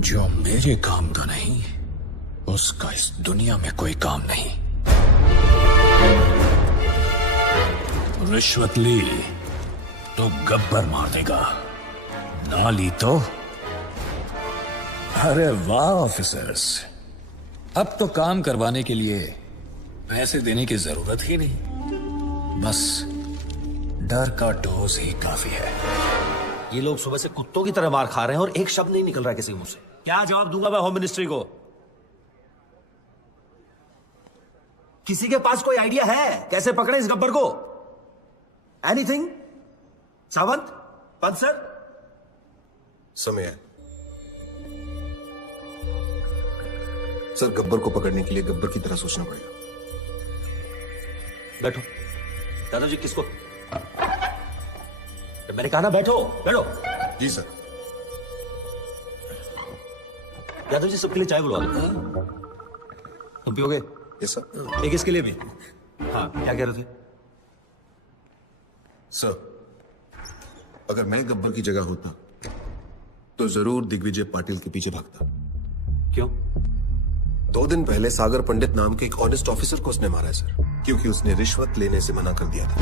जो मेरे काम का नहीं, उसका इस दुनिया में कोई काम नहीं। रिश्वत ली तो गब्बर मार देगा, ना ली तो। अरे वाह ऑफिसर्स, अब तो काम करवाने के लिए पैसे देने की जरूरत ही नहीं, बस डर का डोज ही काफी है। ये लोग सुबह से कुत्तों की तरह मार खा रहे हैं और एक शब्द नहीं निकल रहा है किसी के मुंह से। क्या जवाब दूंगा मैं होम मिनिस्ट्री को? किसी के पास कोई आइडिया है कैसे पकड़े इस गब्बर को? एनीथिंग? सावंत, पंत सर? समय है सर, गब्बर को पकड़ने के लिए गब्बर की तरह सोचना पड़ेगा। बैठो दादाजी। किसको? मैंने कहा ना बैठो बैठो। जी सर। यादव जी सबके लिए चाय बुलवा दो। तुम पियोगे? Yes sir. एक इसके लिए भी। हाँ क्या कह रहे थे? सर, अगर मैं गब्बर की जगह होता तो जरूर दिग्विजय पाटिल के पीछे भागता। क्यों? 2 दिन पहले सागर पंडित नाम के एक ऑनेस्ट ऑफिसर को उसने मारा है सर, क्योंकि उसने रिश्वत लेने से मना कर दिया था।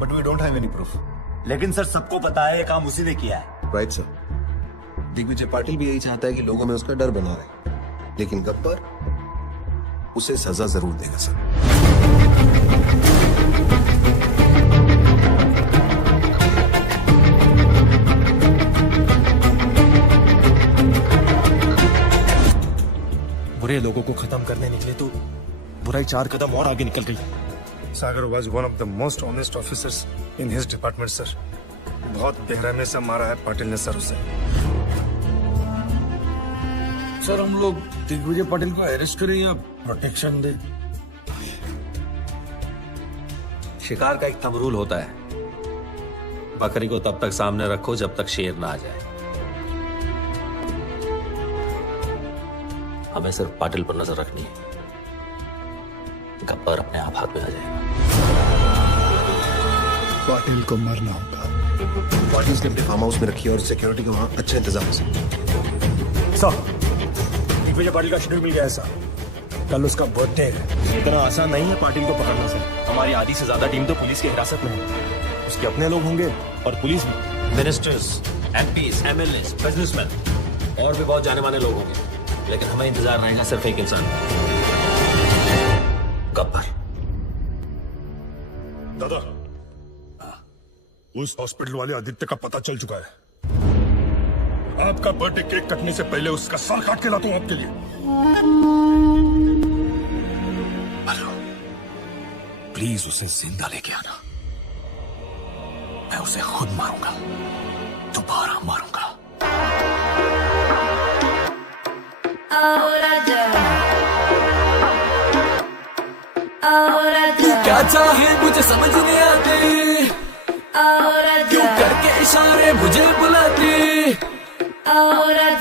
But we don't have any proof. लेकिन सर सबको पता है ये काम उसी ने किया है। Right sir. दिग्विजय पाटिल भी यही चाहता है कि लोगों में उसका डर बना रहे, लेकिन गब्बर उसे सजा जरूर देगा सर। बुरे लोगों को खत्म करने निकले तो बुराई 4 कदम और आगे निकल गई। सागर was one of the most honest officers in his department, sir. बहुत बेरहमी से मारा है पाटिल ने सर उसे। सर हम लोग दिग्विजय पाटिल को अरेस्ट करें या प्रोटेक्शन दे? शिकार का एक थंब रूल होता है, बकरी को तब तक सामने रखो जब तक शेर ना आ जाए। हमें सिर्फ पाटिल पर नजर रखनी है, गब्बर अपने आप हाथ में आ जाएगा। पाटिल को मरना होगा। पाटिल ने अपने फार्म हाउस में रखी है और सिक्योरिटी का वहां अच्छा इंतजाम है सर। दिग्विजय पाटिल का शेड्यूल मिल गया है सर, कल उसका बर्थडे है। इतना आसान नहीं है पाटिल को पकड़ना सर। हमारी आधी से ज्यादा टीम तो पुलिस की हिरासत में है, उसके अपने लोग होंगे और पुलिस भी। मिनिस्टर्स, एमपीज, एमएलएस, बिजनेसमैन और भी बहुत जाने माने लोग होंगे, लेकिन हमें इंतजार रहेगा सिर्फ एक इंसान, गब्बर। दादा, उस हॉस्पिटल वाले आदित्य का पता चल चुका है। आपका बर्थडे केक कटने से पहले उसका सर काट के लाता हूं आपके लिए। प्लीज उसे जिंदा लेके आना, मैं उसे खुद मारूंगा, दोबारा मारूंगा। तू क्या चाहे मुझे समझ नहीं आती, क्यों करके इशारे मुझे बुलाती,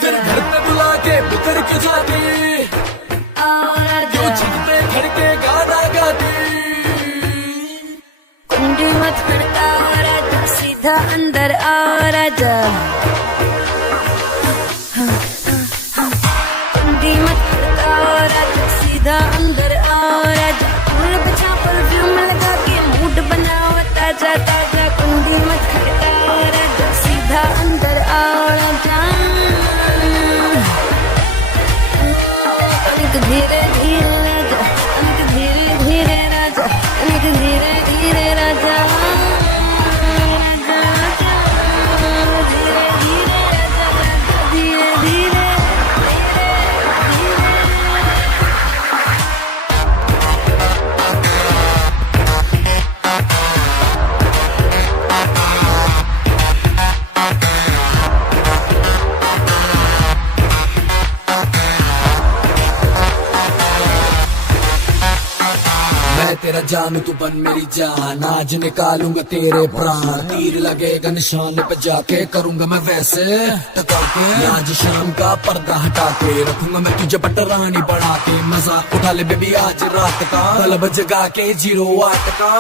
फिर घर पे बुला के बितर के जाती, क्यों छत पे खड़ के गाना गाती। कुंडी मत खड़का और आजा, सीधा अंदर और आजा। कुंडी मत खड़का और आजा, सीधा अंदर और आजा। फूल बचा परफ्यूम लगा के मूड बनाओ ताजा ताजा। कुंडी मत खड़का और आजा, सीधा अंदर और आजा। अनिक धीरे धीरे राजा, अनिक धीरे धीरे राजा, अनिक धीरे धीरे राजा। धीरे धीरे राजा, धीरे धीरे। मैं तेरा जान तू बन मेरी जान, आज निकालूंगा तेरे प्राण, तीर लगेगा निशान पे जाके करूंगा मैं वैसे टका के, आज शाम का पर्दा हटा के रखूंगा मैं तुझे पटरानी बढ़ा के, मजा उठा ले बेबी आज रात का, क्लब जगा के 08 का।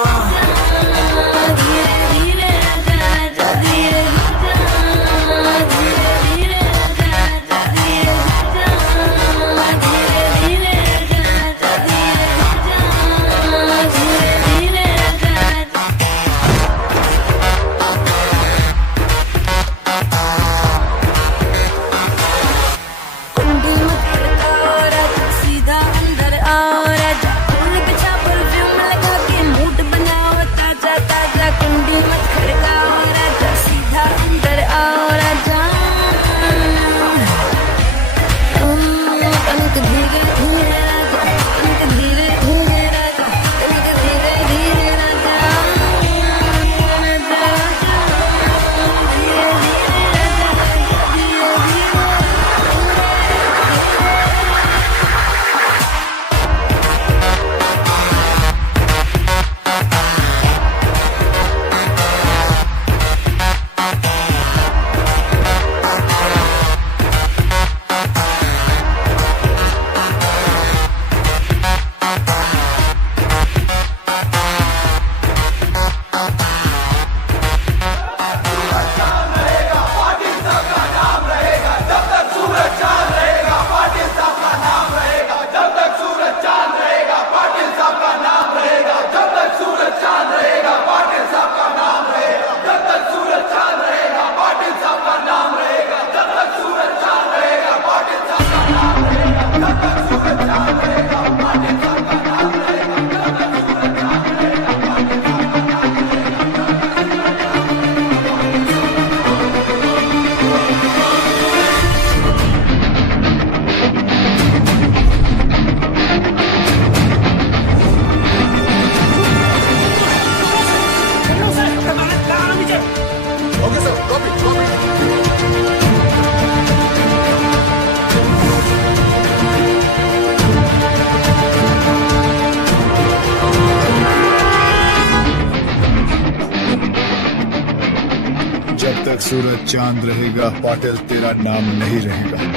जब तक सूरज चांद रहेगा पाटिल तेरा नाम नहीं रहेगा।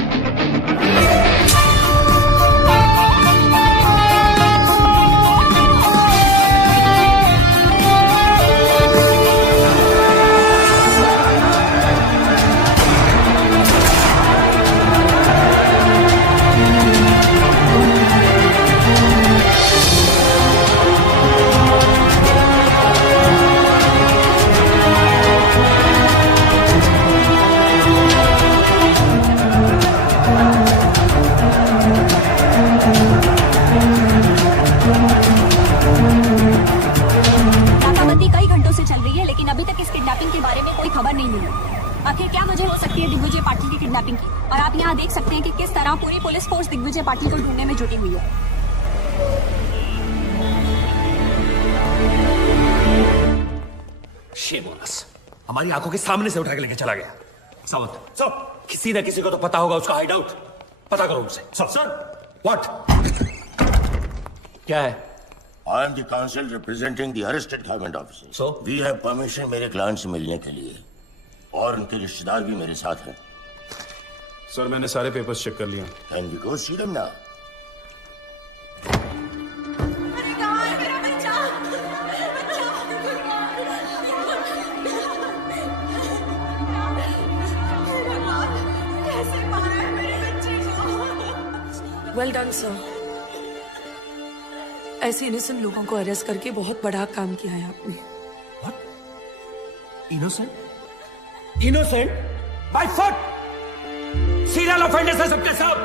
आखिर क्या वजह हो सकती है दिग्विजय पाटिल की किडनैपिंग की, और आप यहाँ देख सकते हैं कि किस तरह पूरी पुलिस फोर्स दिग्विजय पाटिल को ढूंढने में जुटी हुई है। शेमोनस हमारी आंखों के सामने से उठा के लेके चला गया। सावंत सर, किसी न किसी को तो पता होगा उसका हाइड आउट, पता करो उनसे। सर व्हाट क्या है? I am the counsel representing the arrested government officers. So? We have permission मेरे क्लाइंट से मिलने के लिए, और उनके रिश्तेदार भी मेरे साथ हैं। सर मैंने सारे पेपर्स चेक कर लिया। Can we go see them now? Well done sir. ऐसे इनोसेंट लोगों को अरेस्ट करके बहुत बड़ा काम किया है आपने। Innocent? Innocent? By foot! Serial offenders हैं सबके सब।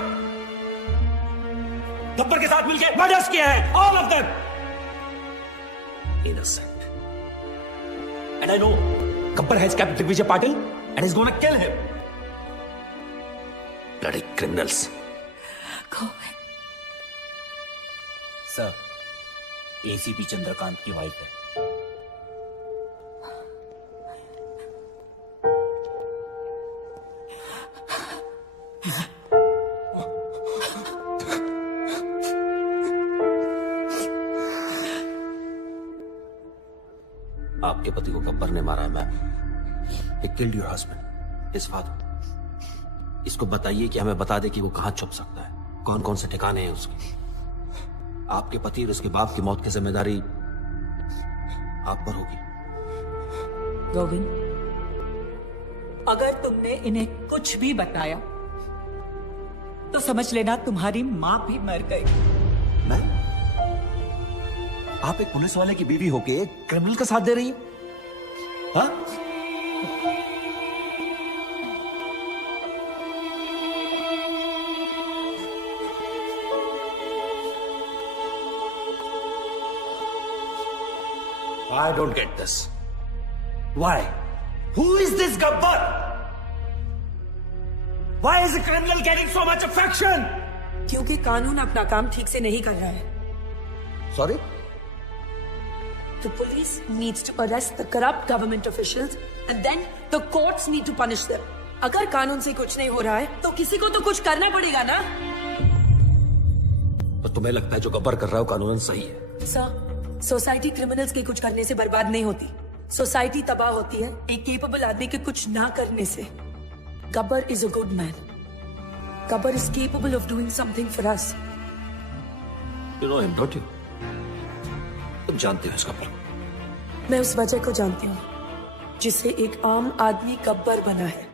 गब्बर के साथ मिलकर मर्डर्स किए हैं, all of them. Innocent. And I know Gabbar has kept Digvijay Patil and is gonna kill him. Bloody criminals. Sir, ACP Chandrakant की वाइफ है। आपके पति को गब्बर ने मारा है ma'am. He killed your husband, his father. इसको बताइए कि हमें बता दे कि वो कहां छुप सकता है, कौन कौन से ठिकाने हैं उसके। आपके पति और उसके बाप की मौत की जिम्मेदारी आप पर होगी। गोविंद, अगर तुमने इन्हें कुछ भी बताया तो समझ लेना तुम्हारी मां भी मर गई। आप एक पुलिस वाले की बीवी होके एक क्रिमिनल का साथ दे रही है? हाँ? I don't get this. Why? Who is this Gabbar? Why is a criminal getting so much affection? क्योंकि कानून अपना काम ठीक से नहीं कर रहा है। Sorry? The police needs to arrest the corrupt government officials and then the courts need to punish them. अगर कानून से कुछ नहीं हो रहा है तो किसी को तो कुछ करना पड़ेगा ना। तो तुम्हें लगता है जो गब्बर कर रहा है वो कानूनन सही है? सर, सोसाइटी क्रिमिनल्स के कुछ करने से बर्बाद नहीं होती, सोसाइटी तबाह होती है एक केपेबल आदमी के कुछ ना करने से। Gabbar is a good man. Gabbar is capable of doing something for us. You know him, don't you? तुम जानते हो इस गब्बर? मैं उस वजह को जानती हूँ जिससे एक आम आदमी गब्बर बना है।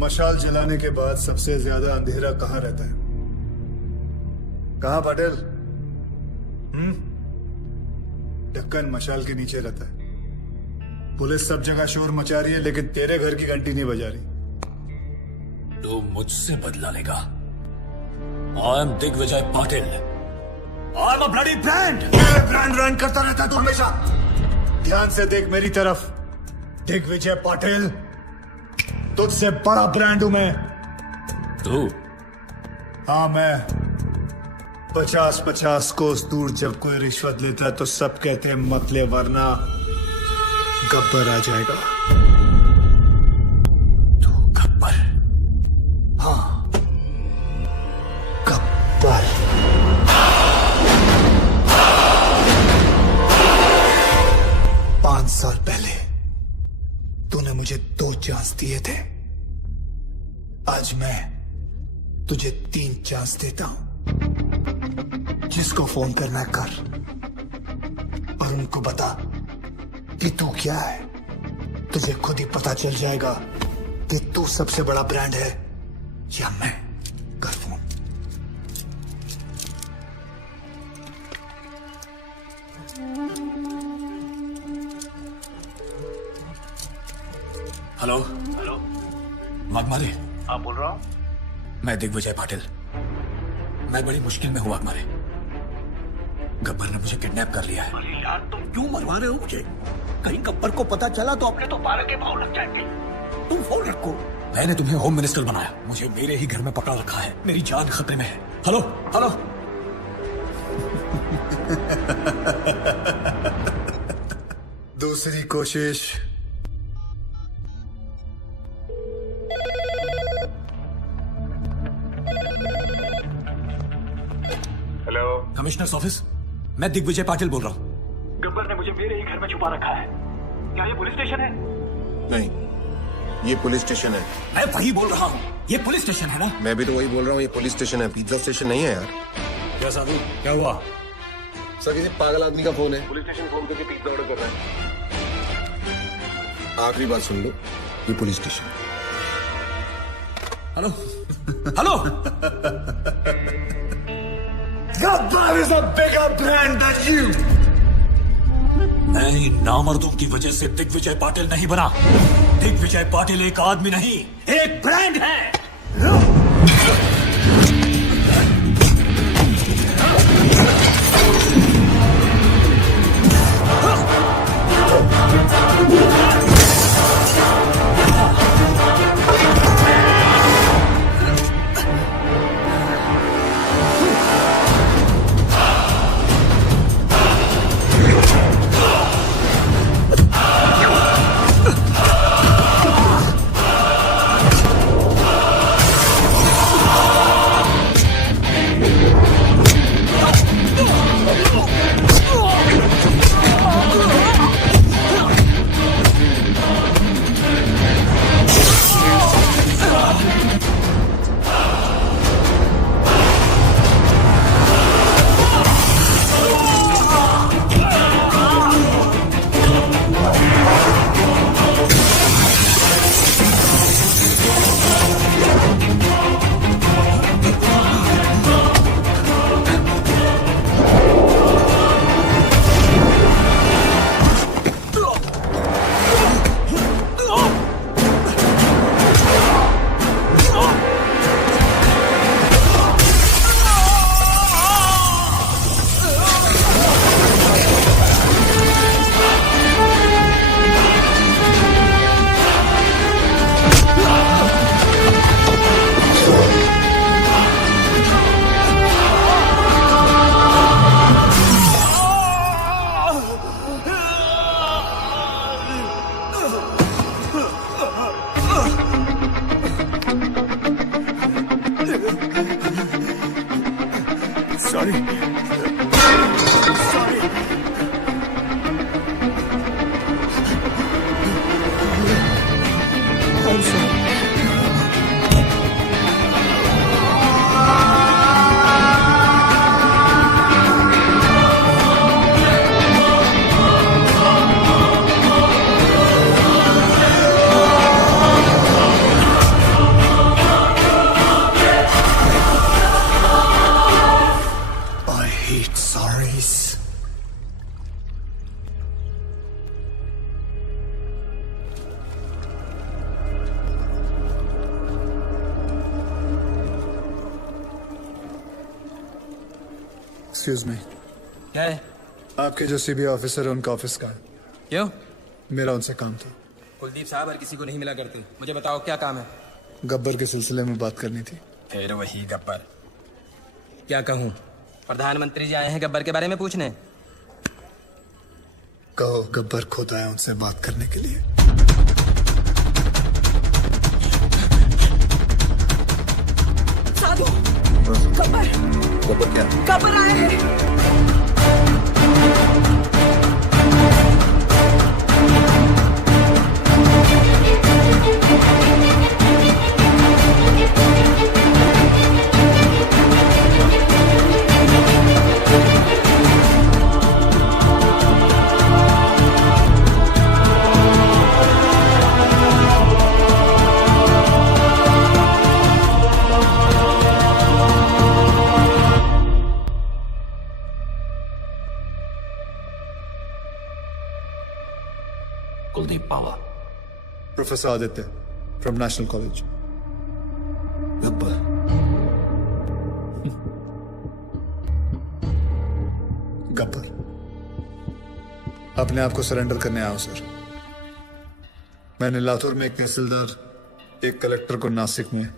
मशाल जलाने के बाद सबसे ज्यादा अंधेरा कहाँ रहता है? कहाँ पटेल? ढक्कन मशाल के नीचे रहता है। पुलिस सब जगह शोर मचा रही है लेकिन तेरे घर की घंटी नहीं बजा रही। तो मुझसे बदला लेगा। I am Digvijay Patil. I am a bloody brand. Brand run करता रहता तू हमेशा। ध्यान से देख मेरी तरफ। दिग्विजय पाटिल, तुझसे बड़ा ब्रांड हूं मैं। तू? हाँ मैं। 50-50 कोस दूर जब कोई रिश्वत लेता है तो सब कहते हैं मत ले वरना गब्बर आ जाएगा। तू गब्बर? हाँ, गब्बर। पांच साल पहले तूने मुझे 2 चांस दिए थे। आज मैं तुझे 3 चांस देता हूं। जिसको फोन करना है कर और उनको बता कि तू क्या है। तुझे खुद ही पता चल जाएगा कि तू सबसे बड़ा ब्रांड है या मैं। कर फोन। हेलो। हेलो, वाघमारे? आप बोल रहा हूँ? मैं दिग्विजय पाटिल। मैं बड़ी मुश्किल में हूँ वाघमारे। गब्बर ने मुझे किडनैप कर लिया है। अरे यार, तुम क्यों मरवा रहे हो मुझे? कहीं गब्बर को पता चला तो अपने तो 12 के भाव लग जाएंगे। तुम फोन रखो। मैंने तुम्हें होम मिनिस्टर बनाया, मुझे मेरे ही घर में पकड़ा रखा है। मेरी जान खतरे में है। Hello hello. दूसरी कोशिश। Hello, commissioners office. मैं दिग्विजय पाटिल बोल रहा हूँ। गब्बर ने मुझे मेरे ही घर में छुपा रखा है। क्या ये पुलिस स्टेशन है? नहीं, ये पुलिस स्टेशन है। मैं वही बोल रहा हूँ, ये पुलिस स्टेशन है ना? मैं भी तो वही बोल रहा हूँ, ये पुलिस स्टेशन है, पिज्जा स्टेशन नहीं है यार। क्या साधु, क्या हुआ? सर किसी पागल आदमी का फोन है। पुलिस स्टेशन फोन करके पिज्जा ऑर्डर कर रहा है। आखिरी बात सुन लो, ये police station. Hello hello. Gabbar is a bigger brand than you. मैं इन नामर्दों की वजह से दिग्विजय पाटिल नहीं बना। दिग्विजय पाटिल एक आदमी नहीं, एक ब्रांड है। Sorry I hate sorries. Excuse me. क्या है? आपके जो सीबीआई ऑफिसर है उनका ऑफिस का है। क्यों? मेरा उनसे काम था। कुलदीप साहब हर किसी को नहीं मिला करते। मुझे बताओ क्या काम है? गब्बर के सिलसिले में बात करनी थी। फिर वही गब्बर। क्या कहूँ? प्रधानमंत्री जी आए हैं गब्बर के बारे में पूछने। कहो गब्बर खुद आए उनसे बात करने के लिए। साधु, गब्बर गब्बर क्या? गब्बर आए हैं। Kuldeep Pawar. Professor Aditya from National College. Gabbar Gabbar अपने आप को सरेंडर करने आया हूं सर। मैंने लातूर में एक तहसीलदार, एक कलेक्टर को नासिक में,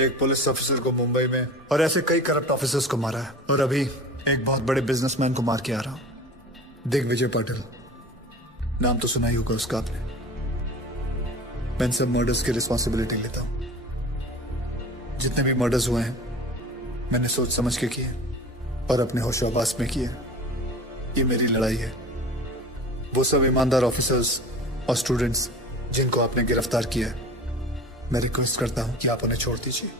एक पुलिस ऑफिसर को मुंबई में और ऐसे कई करप्ट ऑफिसर्स को मारा है। और अभी एक बहुत बड़े बिजनेसमैन को मार के आ रहा हूं, दिग्विजय पाटिल। नाम तो सुना ही होगा उसका आपने। मैं इन सब मर्डर्स की रिस्पॉन्सिबिलिटी लेता हूं। जितने भी मर्डर्स हुए हैं मैंने सोच समझ के किए और अपने होशाबास में किए। ये मेरी लड़ाई है। वो सब ईमानदार ऑफिसर्स और स्टूडेंट्स जिनको आपने गिरफ्तार किया है, मैं रिक्वेस्ट करता हूं कि आप उन्हें छोड़ दीजिए।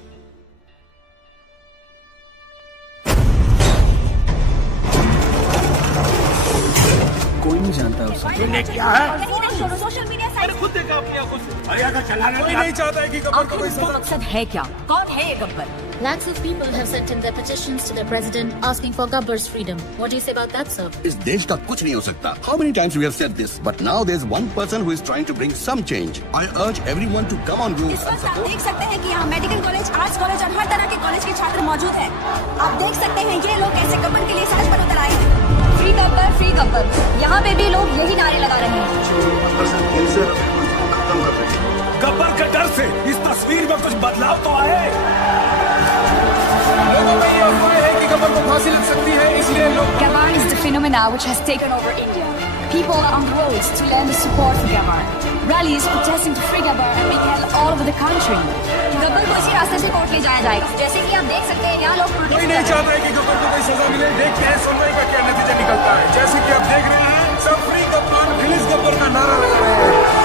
कोई नहीं जानता उसे। तूने क्या है? सोशल मीडिया साइट खुद देखा अपनी आंखों से। अरे अगर चलाने कोई नहीं चाहता है कि गब्बर को कोई सजा। मकसद है क्या? कौन है ये Gabbar? Lakhs of people have sent in their petitions to their president asking for Gabbar's freedom. What do you say about that, sir? इस देश का कुछ नहीं हो सकता. How many times we have said this? But now there's one person who is trying to bring some change. I urge everyone to come on roofs and आप support. देख सकते हैं कि यहाँ मेडिकल कॉलेज, आर्ट्स कॉलेज और हर तरह के कॉलेज के छात्र मौजूद हैं। आप देख सकते हैं ये लोग कैसे गब्बर के लिए सड़क पर उतर आए हैं। Free Gabbar, free Gabbar. यहाँ पे भी लोग यही नारे लगा रहे हैं। गब्बर के डर से इस तस्वीर में कुछ बदलाव तो आए। लोगों में ये अफवाह है कि गब्बर को फांसी लग सकती है, इसलिए लोग Gabbar is the phenomena which has taken over India. People are on the roads to lend support to Gabbar. Rallies protesting to free Gabbar are being held all over the country. Gabbar को इसी रास्ते से कोर्ट ले जाया जाएगा। जैसे कि आप देख सकते हैं यहाँ लोग कोई नहीं चाहता है कि गब्बर को कोई सजा मिले। देखते हैं सुनवाई का क्या नतीजा निकलता है। जैसे कि आप देख रहे हैं, सब फ्री गब्बर, रिलीज गब्बर का नारा लगा रहे हैं।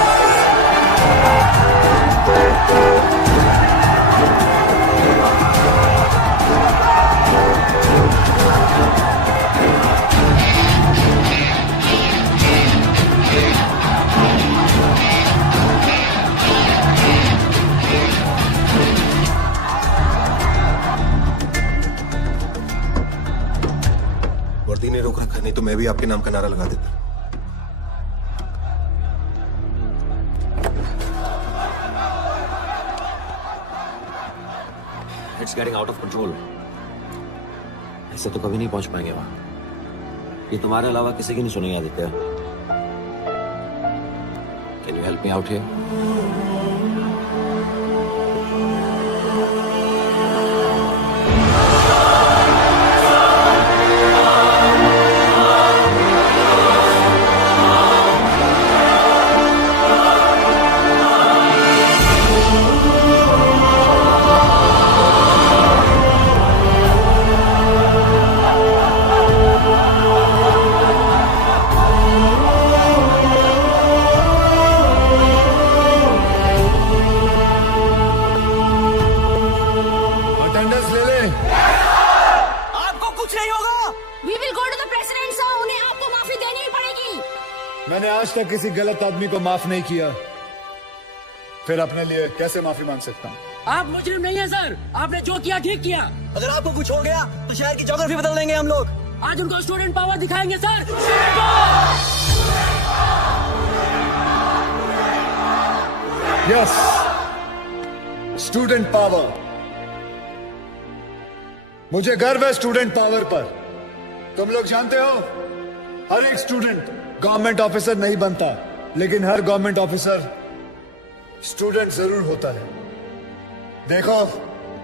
वर्दी ने रोक रखा, नहीं तो मैं भी आपके नाम का नारा लगा देता। It's getting out of control. ऐसे तो कभी नहीं पहुंच पाएंगे वहां। ये तुम्हारे अलावा किसी की नहीं सुनेगी Aditya. Can you help me out here? मैंने आज तक किसी गलत आदमी को माफ नहीं किया, फिर अपने लिए कैसे माफी मांग सकता हूँ? आप मुजरिम नहीं है सर, आपने जो किया ठीक किया। अगर आपको कुछ हो गया तो शहर की ज्योग्राफी बदल देंगे हम लोग। आज उनको स्टूडेंट पावर दिखाएंगे सर। Yes, student power. मुझे गर्व है स्टूडेंट पावर पर। तुम लोग जानते हो, हर एक स्टूडेंट गवर्नमेंट ऑफिसर नहीं बनता, लेकिन हर गवर्नमेंट ऑफिसर स्टूडेंट जरूर होता है। देखो,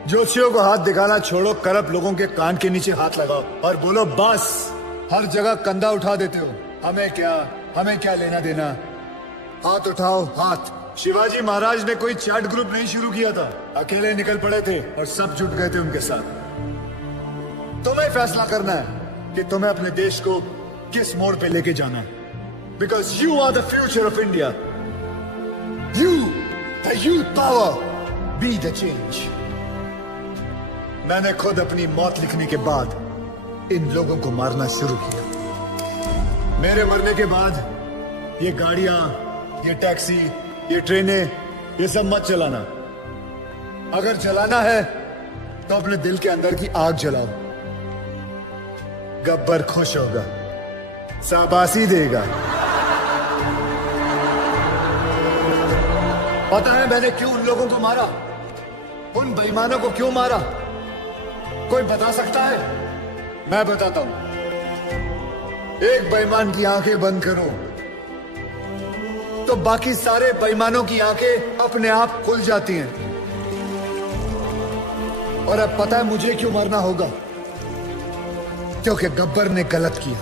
ज्योतिषियों को हाथ दिखाना छोड़ो, करप्ट लोगों के कान के नीचे हाथ लगाओ और बोलो बस। हर जगह कंधा उठा देते हो, हमें क्या लेना देना। हाथ उठाओ, हाथ। शिवाजी महाराज ने कोई चैट ग्रुप नहीं शुरू किया था, अकेले निकल पड़े थे और सब जुट गए थे उनके साथ। तुम्हें फैसला करना है कि तुम्हें अपने देश को किस मोड़ पे लेके जाना है, because you are the future of India. You, the youth power, be the change. मैंने खुद अपनी मौत लिखने के बाद इन लोगों को मारना शुरू किया। मेरे मरने के बाद ये गाड़ियां, ये टैक्सी, ये ट्रेनें, ये सब मत चलाना। अगर चलाना है तो अपने दिल के अंदर की आग जलाओ। गब्बर खुश होगा, शाबाशी देगा। पता है मैंने क्यों उन लोगों को मारा, उन बेईमानों को क्यों मारा? कोई बता सकता है? मैं बताता हूं। एक बेईमान की आंखें बंद करो तो बाकी सारे बेईमानों की आंखें अपने आप खुल जाती हैं। और अब पता है मुझे क्यों मरना होगा? क्योंकि गब्बर ने गलत किया।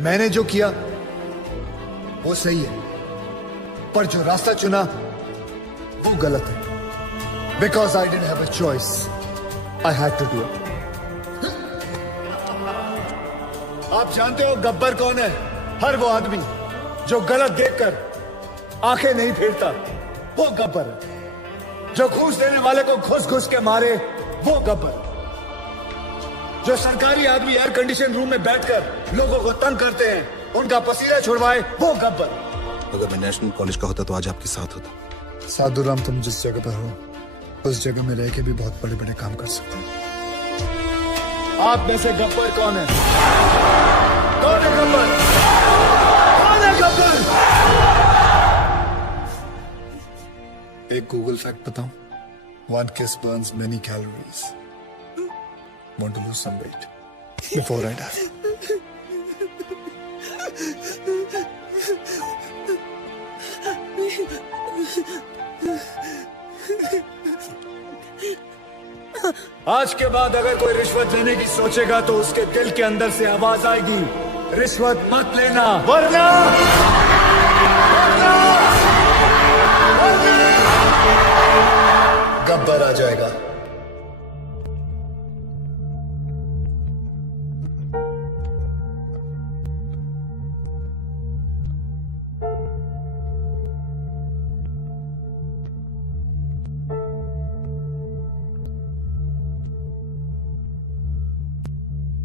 मैंने जो किया वो सही है, पर जो रास्ता चुना वो गलत है। Because I didn't have a choice, I had to do it. आप जानते हो गब्बर कौन है? हर वो आदमी जो गलत देखकर आंखें नहीं फेरता, वो गब्बर है। जो घूस देने वाले को घुस घुस के मारे, वो गब्बर। जो सरकारी आदमी एयर कंडीशन रूम में बैठकर लोगों को तंग करते हैं, उनका पसीना छुड़वाए, वो गब्बर। अगर मैं नेशनल कॉलेज का होता तो आज आपके साथ होता। साधुराम, तुम जिस जगह पर हो उस जगह में रह के भी बहुत बड़े बड़े काम कर सकते हो। आप में से गब्बर कौन है? कौन है गब्बर? कौन है गब्बर? एक गूगल फैक्ट बताऊं? One kiss burns many calories. Want to lose some weight before I die? आज के बाद अगर कोई रिश्वत लेने की सोचेगा तो उसके दिल के अंदर से आवाज आएगी, रिश्वत मत लेना, वरना गब्बर आ जाएगा।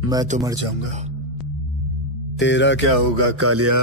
मैं तो मर जाऊंगा, तेरा क्या होगा कालिया?